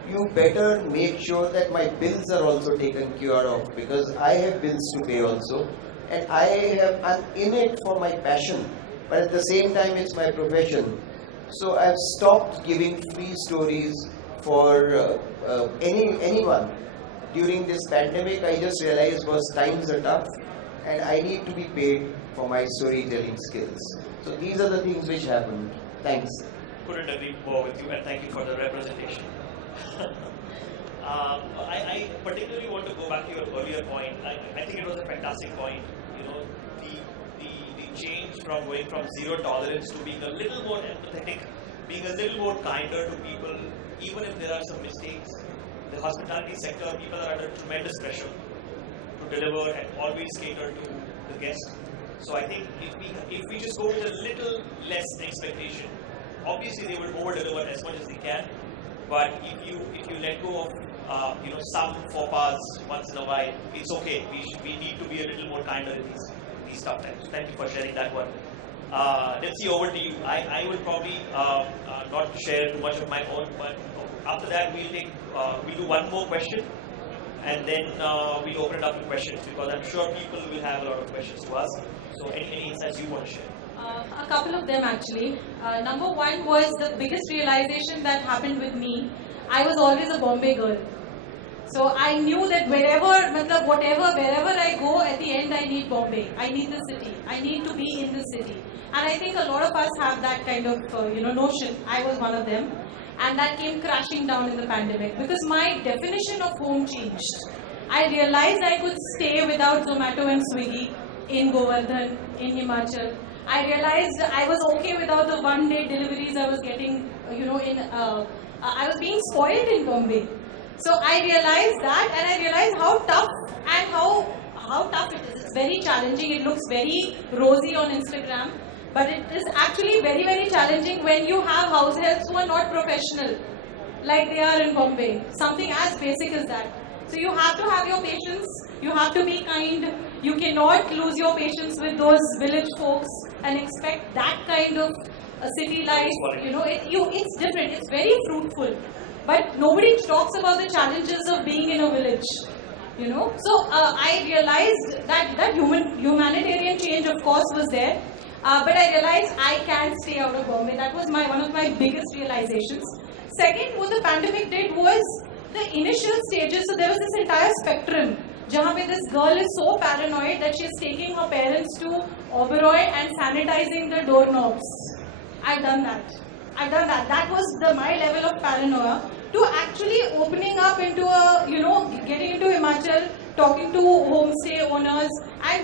You better make sure that my bills are also taken care of, because I have bills to pay also. And I'm in it for my passion, but at the same time it's my profession. So I've stopped giving free stories for anyone. During this pandemic, I just realized times are tough, and I need to be paid for my storytelling skills. So these are the things which happened. Thanks. Couldn't agree more with you, and thank you for the representation. I particularly want to go back to your earlier point. I think it was a fantastic point. You know, the change from going from zero tolerance to being a little more empathetic, being a little more kinder to people, even if there are some mistakes. The hospitality sector, people are under tremendous pressure to deliver and always cater to the guest. So I think if we just go with a little less expectation, obviously they will over deliver as much as they can. But if you let go of some faux pas once in a while, it's okay. We need to be a little more kinder in these tough times. Thank you for sharing that one. Let's see, over to you. I will probably not share too much of my own, but after that we'll do one more question, and then we'll open it up to questions, because I'm sure people will have a lot of questions to ask. So any insights you want to share? A couple of them actually. Number one was the biggest realization that happened with me. I was always a Bombay girl. So I knew that wherever I go, at the end I need Bombay. I need the city. I need to be in the city. And I think a lot of us have that kind of notion. I was one of them. And that came crashing down in the pandemic because my definition of home changed. I realized I could stay without Zomato and Swiggy in Govardhan, in Himachal. I realized I was okay without the one-day deliveries I was getting, I was being spoiled in Bombay. So I realized that, and I realized how tough and how tough it is. It's very challenging. It looks very rosy on Instagram, but it is actually very, very challenging when you have house helps who are not professional, like they are in Bombay. Something as basic as that. So you have to have your patience. You have to be kind. You cannot lose your patience with those village folks and expect that kind of a city life. It's different. It's very fruitful. But nobody talks about the challenges of being in a village, So I realized that humanitarian change, of course, was there. But I realized I can stay out of Bombay. That was one of my biggest realizations. Second, what the pandemic did was the initial stages. So there was this entire spectrum. Jahan pe this girl is so paranoid that she's taking her parents to Oberoi and sanitizing the doorknobs. I've done that. That was my level of paranoia, to actually opening up into getting into Himachal, talking to homestay owners and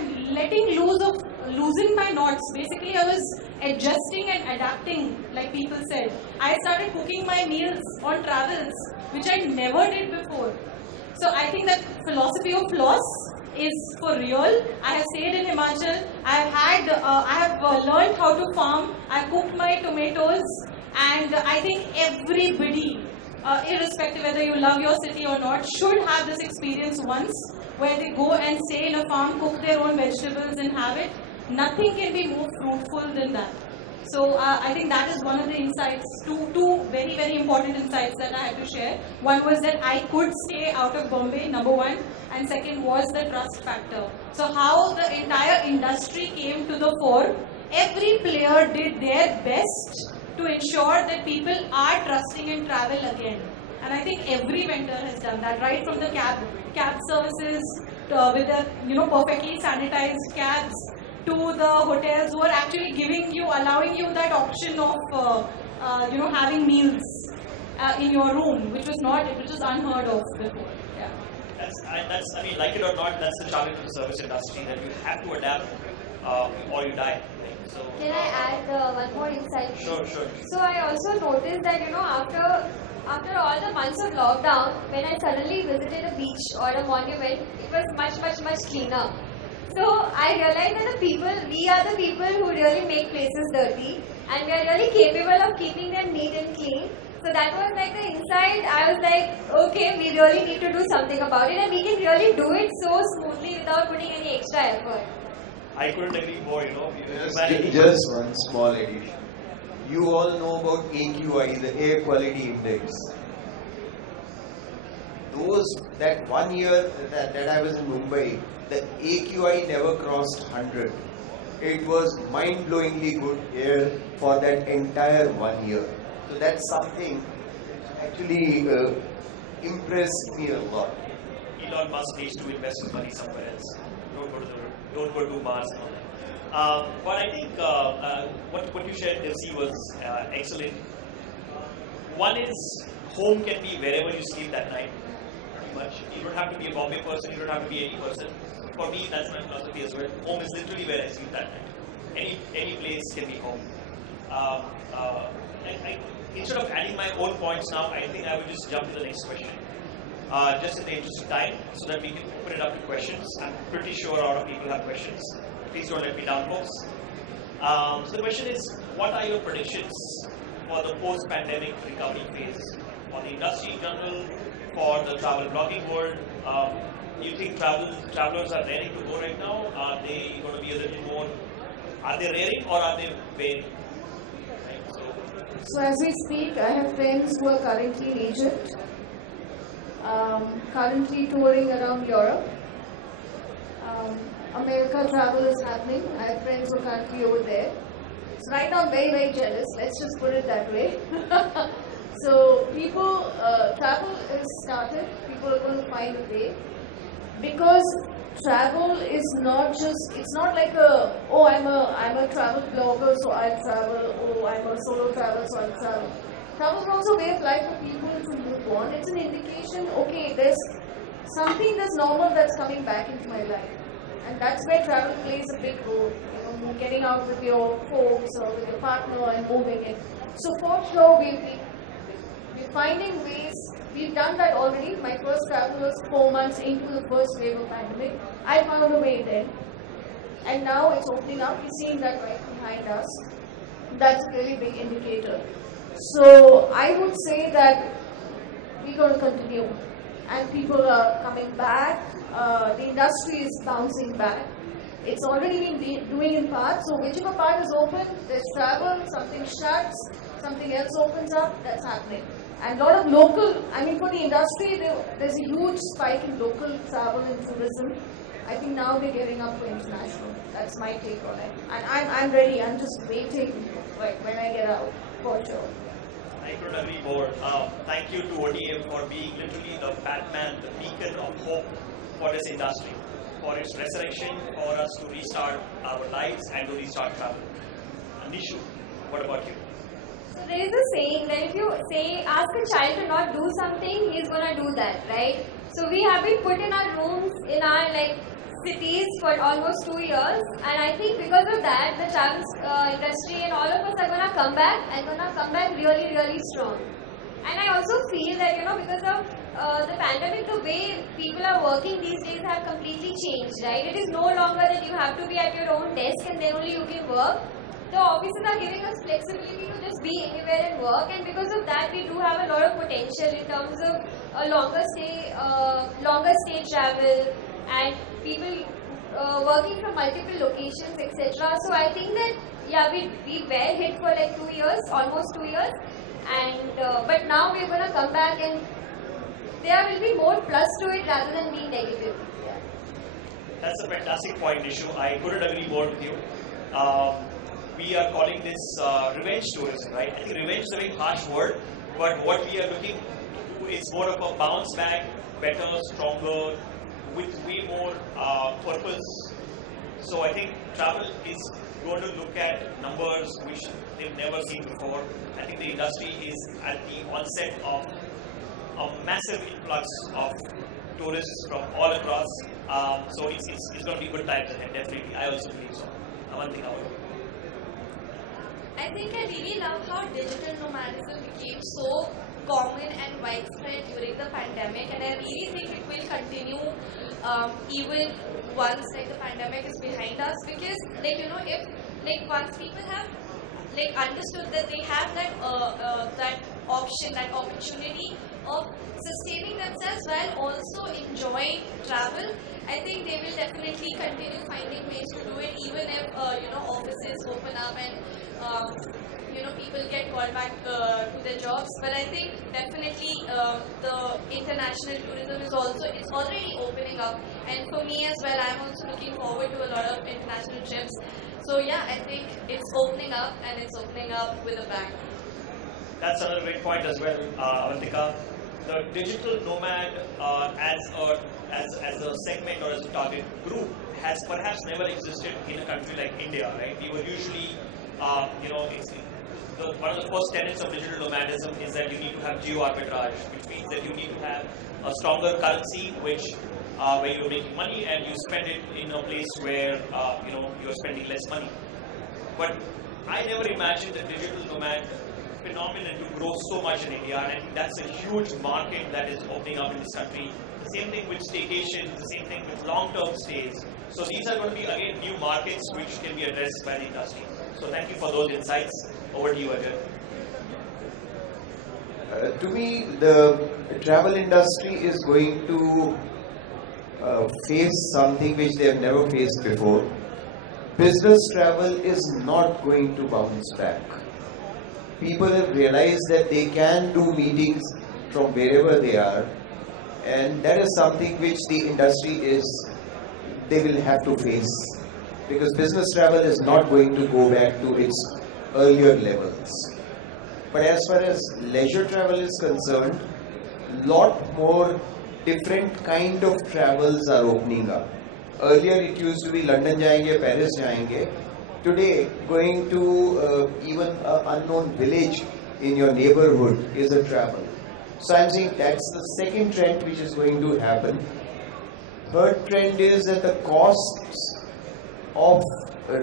losing my knots. Basically, I was adjusting and adapting, like people said. I started cooking my meals on travels, which I never did before. So I think that philosophy of loss is for real. I have stayed in Himachal. I have learned how to farm. I cooked my tomatoes. And I think everybody, irrespective whether you love your city or not, should have this experience once, where they go and stay in a farm, cook their own vegetables and have it. Nothing can be more fruitful than that. So I think that is one of the insights, two very, very important insights that I had to share. One was that I could stay out of Bombay, number one. And second was the trust factor. So how the entire industry came to the fore. Every player did their best to ensure that people are trusting in travel again. And I think every vendor has done that, right from the cab services with the perfectly sanitized cabs, to the hotels who are actually allowing you that option of having meals in your room, which was unheard of before. Yeah. I mean, like it or not, that's the challenge of the service industry, that you have to adapt or you die. So, can I add one more insight? Sure. So I also noticed that after all the months of lockdown, when I suddenly visited a beach or a monument, it was much cleaner. So I realized that we are the people who really make places dirty, and we are really capable of keeping them neat and clean. So that was like the insight. I was like, okay, we really need to do something about it, and we can really do it so smoothly without putting any extra effort. I couldn't agree more, Just one small addition. You all know about AQI, the Air Quality Index. That 1 year that I was in Mumbai, the AQI never crossed 100. It was mind-blowingly good air for that entire 1 year. So that's something actually impressed me a lot. Elon Musk needs to invest his money somewhere else. Don't go to the don't go to Mars and all that. But I think what you shared, Nirsi, was excellent. One is home can be wherever you sleep that night, pretty much. You don't have to be a Bombay person, you don't have to be any person. For me, that's my philosophy as well. Home is literally where I sleep that night. Any place can be home. Instead of adding my own points now, I think I would just jump to the next question. Just in the interest of time, so that we can open it up to questions. I'm pretty sure a lot of people have questions. Please don't let me down, folks. So the question is, what are your predictions for the post-pandemic recovery phase? For the industry in general, for the travel blogging world, do you think travelers are raring to go right now? Are they going to be a little more, are they raring or are they waiting? So as we speak, I have friends who are currently in Egypt, currently touring around Europe. America travel is happening. I have friends who are currently over there. So right now I'm very, very jealous. Let's just put it that way. So people, travel is started. People are going to find a way. Because travel is not just, it's not like I'm a travel blogger, so I'll travel. Oh, I'm a solo traveler, so I'll travel. Travel is also a way of life for people to move on. It's an indication, okay, there's something that's normal that's coming back into my life. And that's where travel plays a big role. You know, getting out with your folks or with your partner and moving it. So for sure, we're finding ways. We've done that already. My first travel was 4 months into the first wave of pandemic. I found a way then. And now it's opening up. We're seeing that right behind us. That's a really big indicator. So I would say that we're going to continue. And people are coming back. The industry is bouncing back. It's already been doing in parts. So whichever part is open, there's travel, something shuts, something else opens up, that's happening. And a lot of local, I mean for the industry, there's a huge spike in local travel and tourism. I think now they're getting up for international. That's my take on it. And I'm ready, I'm just waiting when I get out, for sure. I couldn't agree more. Thank you to OTM for being literally the Batman, the beacon of hope for this industry, for its resurrection, for us to restart our lives and to restart travel. Nishu, what about you? So there is a saying that if you ask a child to not do something, he's gonna do that, right? So we have been put in our rooms in our cities for almost 2 years, and I think because of that, the travel industry and all of us are gonna come back and gonna come back really, really strong. And I also feel that because of the pandemic, the way people are working these days have completely changed, right? It is no longer that you have to be at your own desk and then only you can work. The offices are giving us flexibility to just be anywhere and work, and because of that, we do have a lot of potential in terms of a longer stay travel and people working from multiple locations, etc. So I think that we were hit for 2 years, almost 2 years, and but now we're gonna come back and there will be more plus to it rather than being negative. Yeah. That's a fantastic point, Nishu. I couldn't agree more with you. We are calling this revenge tourism, right? I think revenge is a very harsh word, but what we are looking to do is more of a bounce back, better, stronger, with way more purpose. So I think travel is going to look at numbers which they've never seen before. I think the industry is at the onset of a massive influx of tourists from all across. So it's going to be good times ahead, definitely. I also believe so. One thing I would. I think I really love how digital nomadism became so common and widespread during the pandemic, and I really think it will continue even once the pandemic is behind us, because if once people have understood that they have that option, that opportunity of sustaining themselves while also enjoying travel, I think they will definitely continue finding ways to do it, even if offices open up and people get called back to their jobs. But I think definitely the international tourism is already opening up, and for me as well, I'm also looking forward to a lot of international trips. So yeah, I think it's opening up, and it's opening up with a bang. That's another great point as well, Avantika. The digital nomad as as a segment or as a target group has perhaps never existed in a country like India, right? We were usually, one of the first tenets of digital nomadism is that you need to have geo arbitrage, which means that you need to have a stronger currency, which where you're making money and you spend it in a place where you're spending less money. But I never imagined the digital nomad phenomenon to grow so much in India, and I think that's a huge market that is opening up in this country. The same thing with staycations, the same thing with long-term stays. So these are going to be again new markets which can be addressed by the industry. So thank you for those insights. Over to you, Ajay. To me, the travel industry is going to face something which they have never faced before. Business travel is not going to bounce back. People have realized that they can do meetings from wherever they are, and that is something which the industry they will have to face, because business travel is not going to go back to its earlier levels. But as far as leisure travel is concerned, lot more different kind of travels are opening up. Earlier it used to be London jayenge, Paris jayenge. Today, going to even an unknown village in your neighborhood is a travel. So I'm saying that's the second trend which is going to happen. Third trend is that the costs of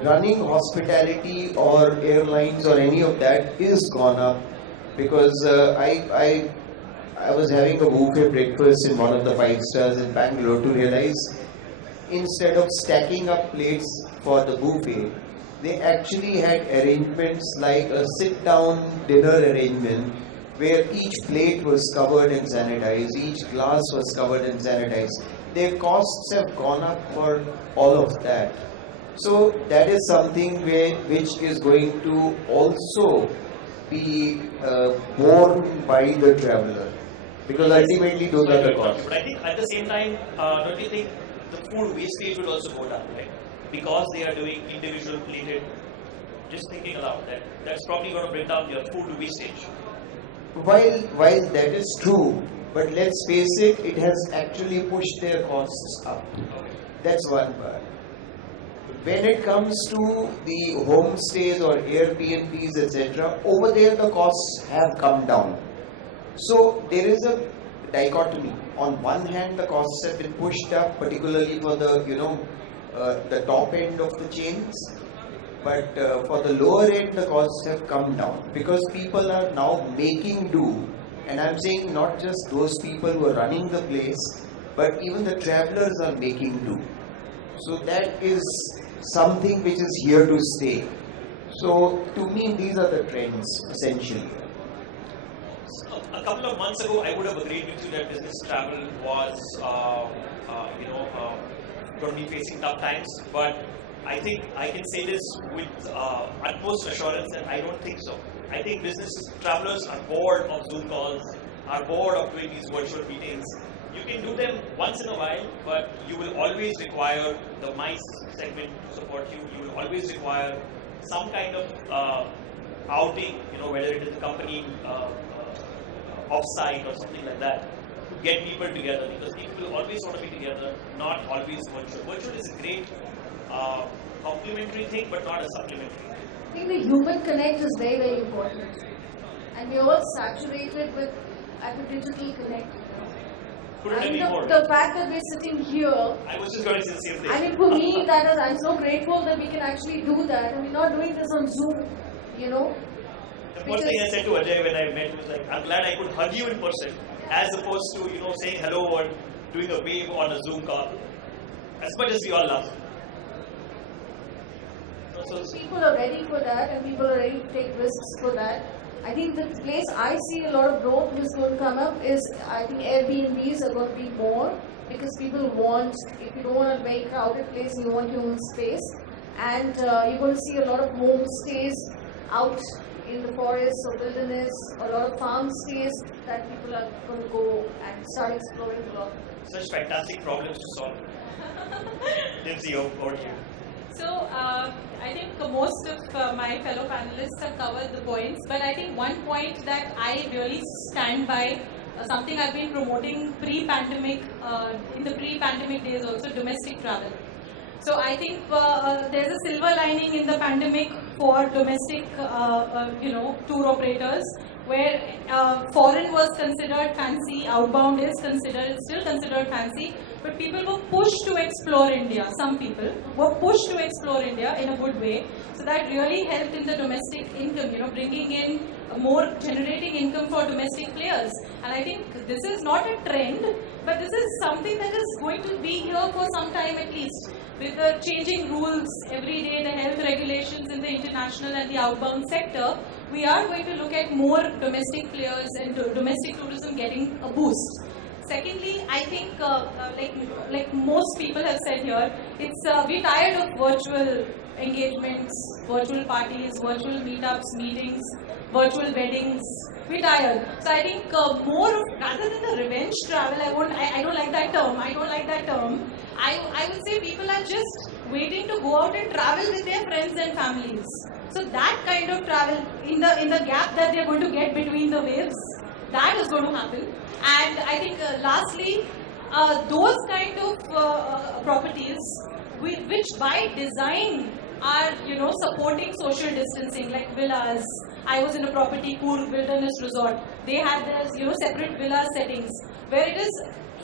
running hospitality or airlines or any of that is gone up, because I was having a buffet breakfast in one of the 5 stars in Bangalore to realize instead of stacking up plates for the buffet, they actually had arrangements like a sit-down dinner arrangement where each plate was covered and sanitized, each glass was covered and sanitized. Their costs have gone up for all of that. So that is something which is going to also be borne by the traveler, because ultimately those are the costs. But I think at the same time, don't you think the food wastage will also go down, right? Because they are doing individual plated, just thinking aloud, that's probably going to bring down your food wastage. While that is true, but let's face it, it has actually pushed their costs up. That's one part. When it comes to the homestays or Airbnbs, etc., over there the costs have come down. So there is a dichotomy. On one hand, the costs have been pushed up, particularly for the top end of the chains. But for the lower end, the costs have come down because people are now making do. And I'm saying not just those people who are running the place, but even the travelers are making do. So that is something which is here to stay. So to me, these are the trends essentially. So, a couple of months ago, I would have agreed with you that business travel was, going to be facing tough times. But I think I can say this with utmost assurance that I don't think so. I think business travelers are bored of Zoom calls, are bored of doing these virtual meetings. You can do them once in a while, but you will always require the MICE segment to support you. You will always require some kind of outing, whether it is a company off-site or something like that, to get people together, because people will always want to be together, not always virtual. Virtual is a great complementary thing, but not a supplementary thing. I think the human connect is very, very important. And we're all saturated with digital connect. Couldn't agree more. The fact that we're sitting here, I was just going to say the same thing. I mean, for me, I'm so grateful that we can actually do that, and we're not doing this on Zoom, The first thing I said to Ajay when I met was like, I'm glad I could hug you in person, as opposed to, saying hello or doing a wave on a Zoom call. As much as we all love. So, people are ready for that, and people are ready to take risks for that. I think the place I see a lot of growth is going to come up is, I think Airbnbs are going to be more, because people want, if you don't want a very crowded place, you want your own space. And you're going to see a lot of homestays out in the forests or wilderness, a lot of farm stays that people are going to go and start exploring a lot. such fantastic problems to solve. Dipsy, over to you. So, I think most of my fellow panelists have covered the points, but I think one point that I really stand by something I've been promoting pre-pandemic, in the pre-pandemic days also, domestic travel. So I think there's a silver lining in the pandemic for domestic, tour operators, where foreign was considered fancy, outbound is still considered fancy, but people were pushed to explore India. Some people were pushed to explore India in a good way. So that really helped in the domestic income, bringing in more, generating income for domestic players. And I think this is not a trend, but this is something that is going to be here for some time at least. With the changing rules every day, the health regulations in the international and the outbound sector, we are going to look at more domestic players and domestic tourism getting a boost. Secondly, I think, like most people have said here, we're tired of virtual engagements, virtual parties, virtual meetups, meetings, virtual weddings. We're tired. So I think more of, rather than the revenge travel, I don't like that term. I would say people are just waiting to go out and travel with their friends and families. So that kind of travel, in the gap that they're going to get between the waves, that is going to happen. And I think lastly, those kind of properties which by design are supporting social distancing, like villas. I was in a property, Coorg Wilderness Resort. They had their separate villa settings where it is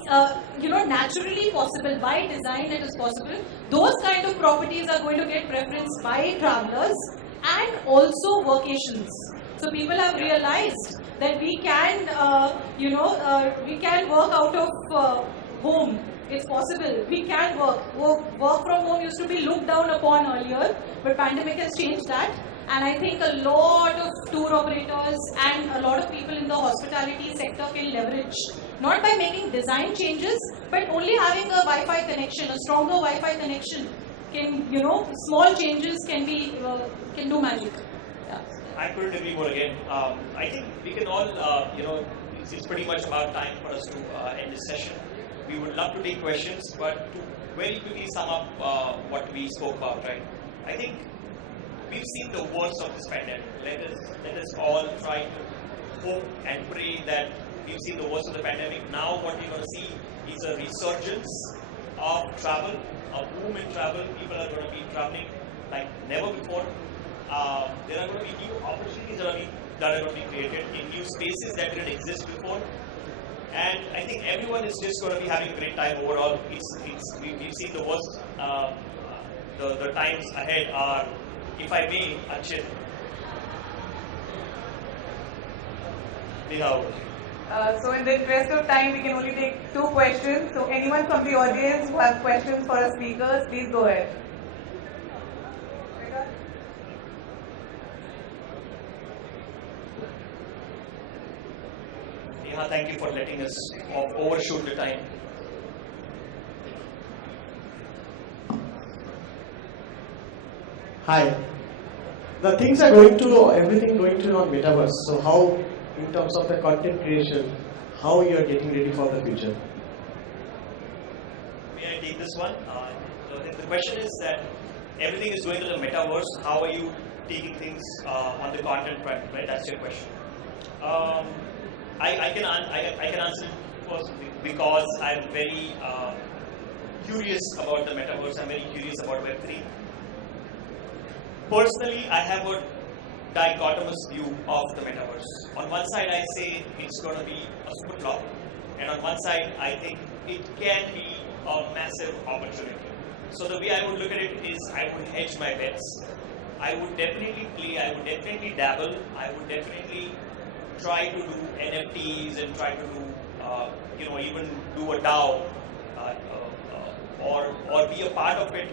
naturally possible, by design it is possible. Those kind of properties are going to get preference by travelers and also vacations. So people have realized that we can, we can work out of home. It's possible. We can work. Work from home used to be looked down upon earlier, but pandemic has changed that. And I think a lot of tour operators and a lot of people in the hospitality sector can leverage, not by making design changes, but only having a Wi-Fi connection, a stronger Wi-Fi connection. Small changes can do magic. Yeah. I couldn't agree more again. I think we can all, it's pretty much about time for us to end this session. We would love to take questions, but to very quickly sum up what we spoke about, right? I think we've seen the worst of this pandemic. Let us all try to hope and pray that we've seen the worst of the pandemic. Now what we're going to see is a resurgence of travel, a boom in travel. People are going to be traveling like never before. There are going to be new opportunities that are going to be created in new spaces that didn't exist before. And I think everyone is just going to be having a great time overall. We've seen the worst. The times ahead are, if I may, Anshit. So in the interest of time, we can only take 2 questions. So anyone from the audience who have questions for our speakers, please go ahead. Neha, thank you for letting us overshoot the time. Hi. The things are everything going to on metaverse. So how, in terms of the content creation, how you are getting ready for the future? May I take this one? The question is that everything is going to the metaverse. How are you taking things on the content front? Right? That's your question. I can answer first because I'm very curious about the metaverse. I'm very curious about Web3. Personally, I have a dichotomous view of the metaverse. On one side, I say it's going to be a super flop, and on one side, I think it can be a massive opportunity. So the way I would look at it is, I would hedge my bets. I would definitely play. I would definitely dabble. I would definitely try to do NFTs and try to do, even do a DAO or be a part of it.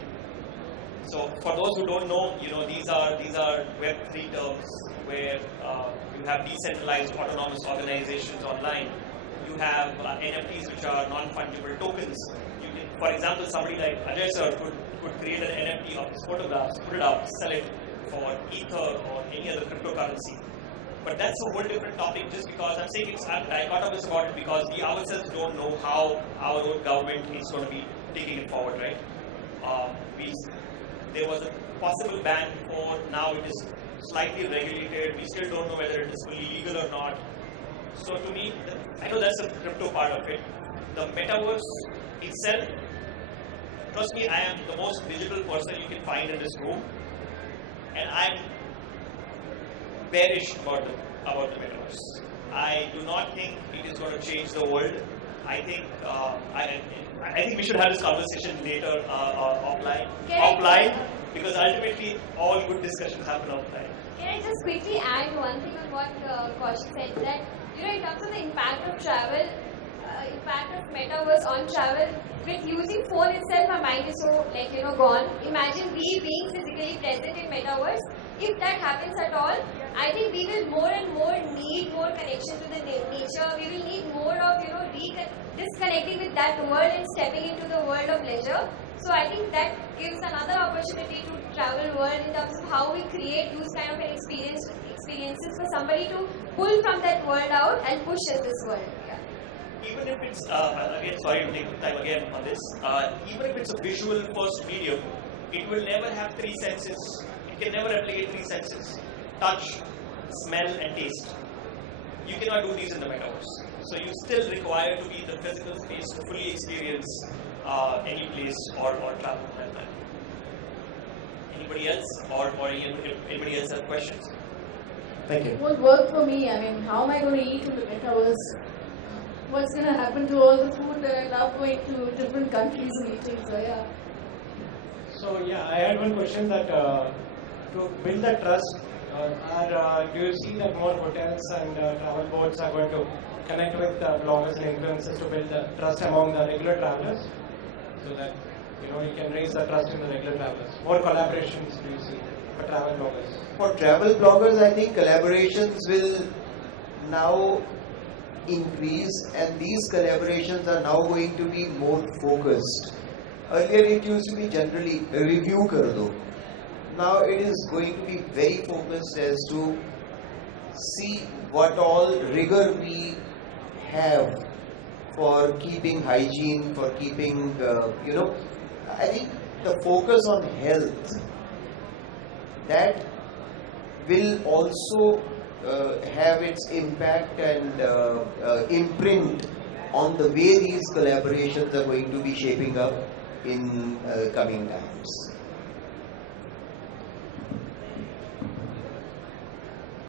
So for those who don't know, these are Web3 terms where you have decentralized autonomous organizations online. You have NFTs, which are non-fungible tokens. You can, for example, somebody like Ajay sir could create an NFT of his photographs, put it up, sell it for Ether or any other cryptocurrency. But that's a whole different topic. Just because I'm saying I'm dichotomous about it because we ourselves don't know how our own government is going to be taking it forward, right? There was a possible ban before, now it is slightly regulated. We still don't know whether it is fully legal or not. So to me, I know that's the crypto part of it. The metaverse itself, trust me, I am the most digital person you can find in this room, and I'm bearish about the metaverse. I do not think it is going to change the world. I think I think we should have this conversation later offline, because ultimately all good discussions happen offline. Can I just quickly add one thing on what Kaushik said, that in terms of the impact of travel, impact of metaverse on travel, with using phone itself, my mind is so gone. Imagine we being physically present in metaverse. If that happens at all, I think we will more and more need more connection to the nature. We will need more of disconnecting with that world and stepping into the world of leisure. So I think that gives another opportunity to travel world in terms of how we create those kind of experiences for somebody to pull from that world out and push in this world. Even if it's, again, sorry to take time again on this, even if it's a visual first medium, it will never have three senses. It can never replicate three senses: touch, smell, and taste. You cannot do these in the metaverse. So you still require to be in the physical space to fully experience any place or travel on that time. Anybody else? Or anybody else have questions? Thank you. It won't work for me. I mean, how am I going to eat in the metaverse? What's going to happen to all the food that I love going to different countries and eating? So yeah. So yeah, I had one question that to build the trust, do you see that more hotels and travel boards are going to connect with bloggers and influencers to build the trust among the regular travelers, so that you can raise the trust in the regular travelers? More collaborations do you see for travel bloggers? For travel bloggers, I think collaborations will now increase, and these collaborations are now going to be more focused. Earlier it used to be generally review kar do. Now it is going to be very focused as to see what all rigor we have for keeping hygiene, for keeping, I think the focus on health, that will also have its impact and imprint on the way these collaborations are going to be shaping up in coming times.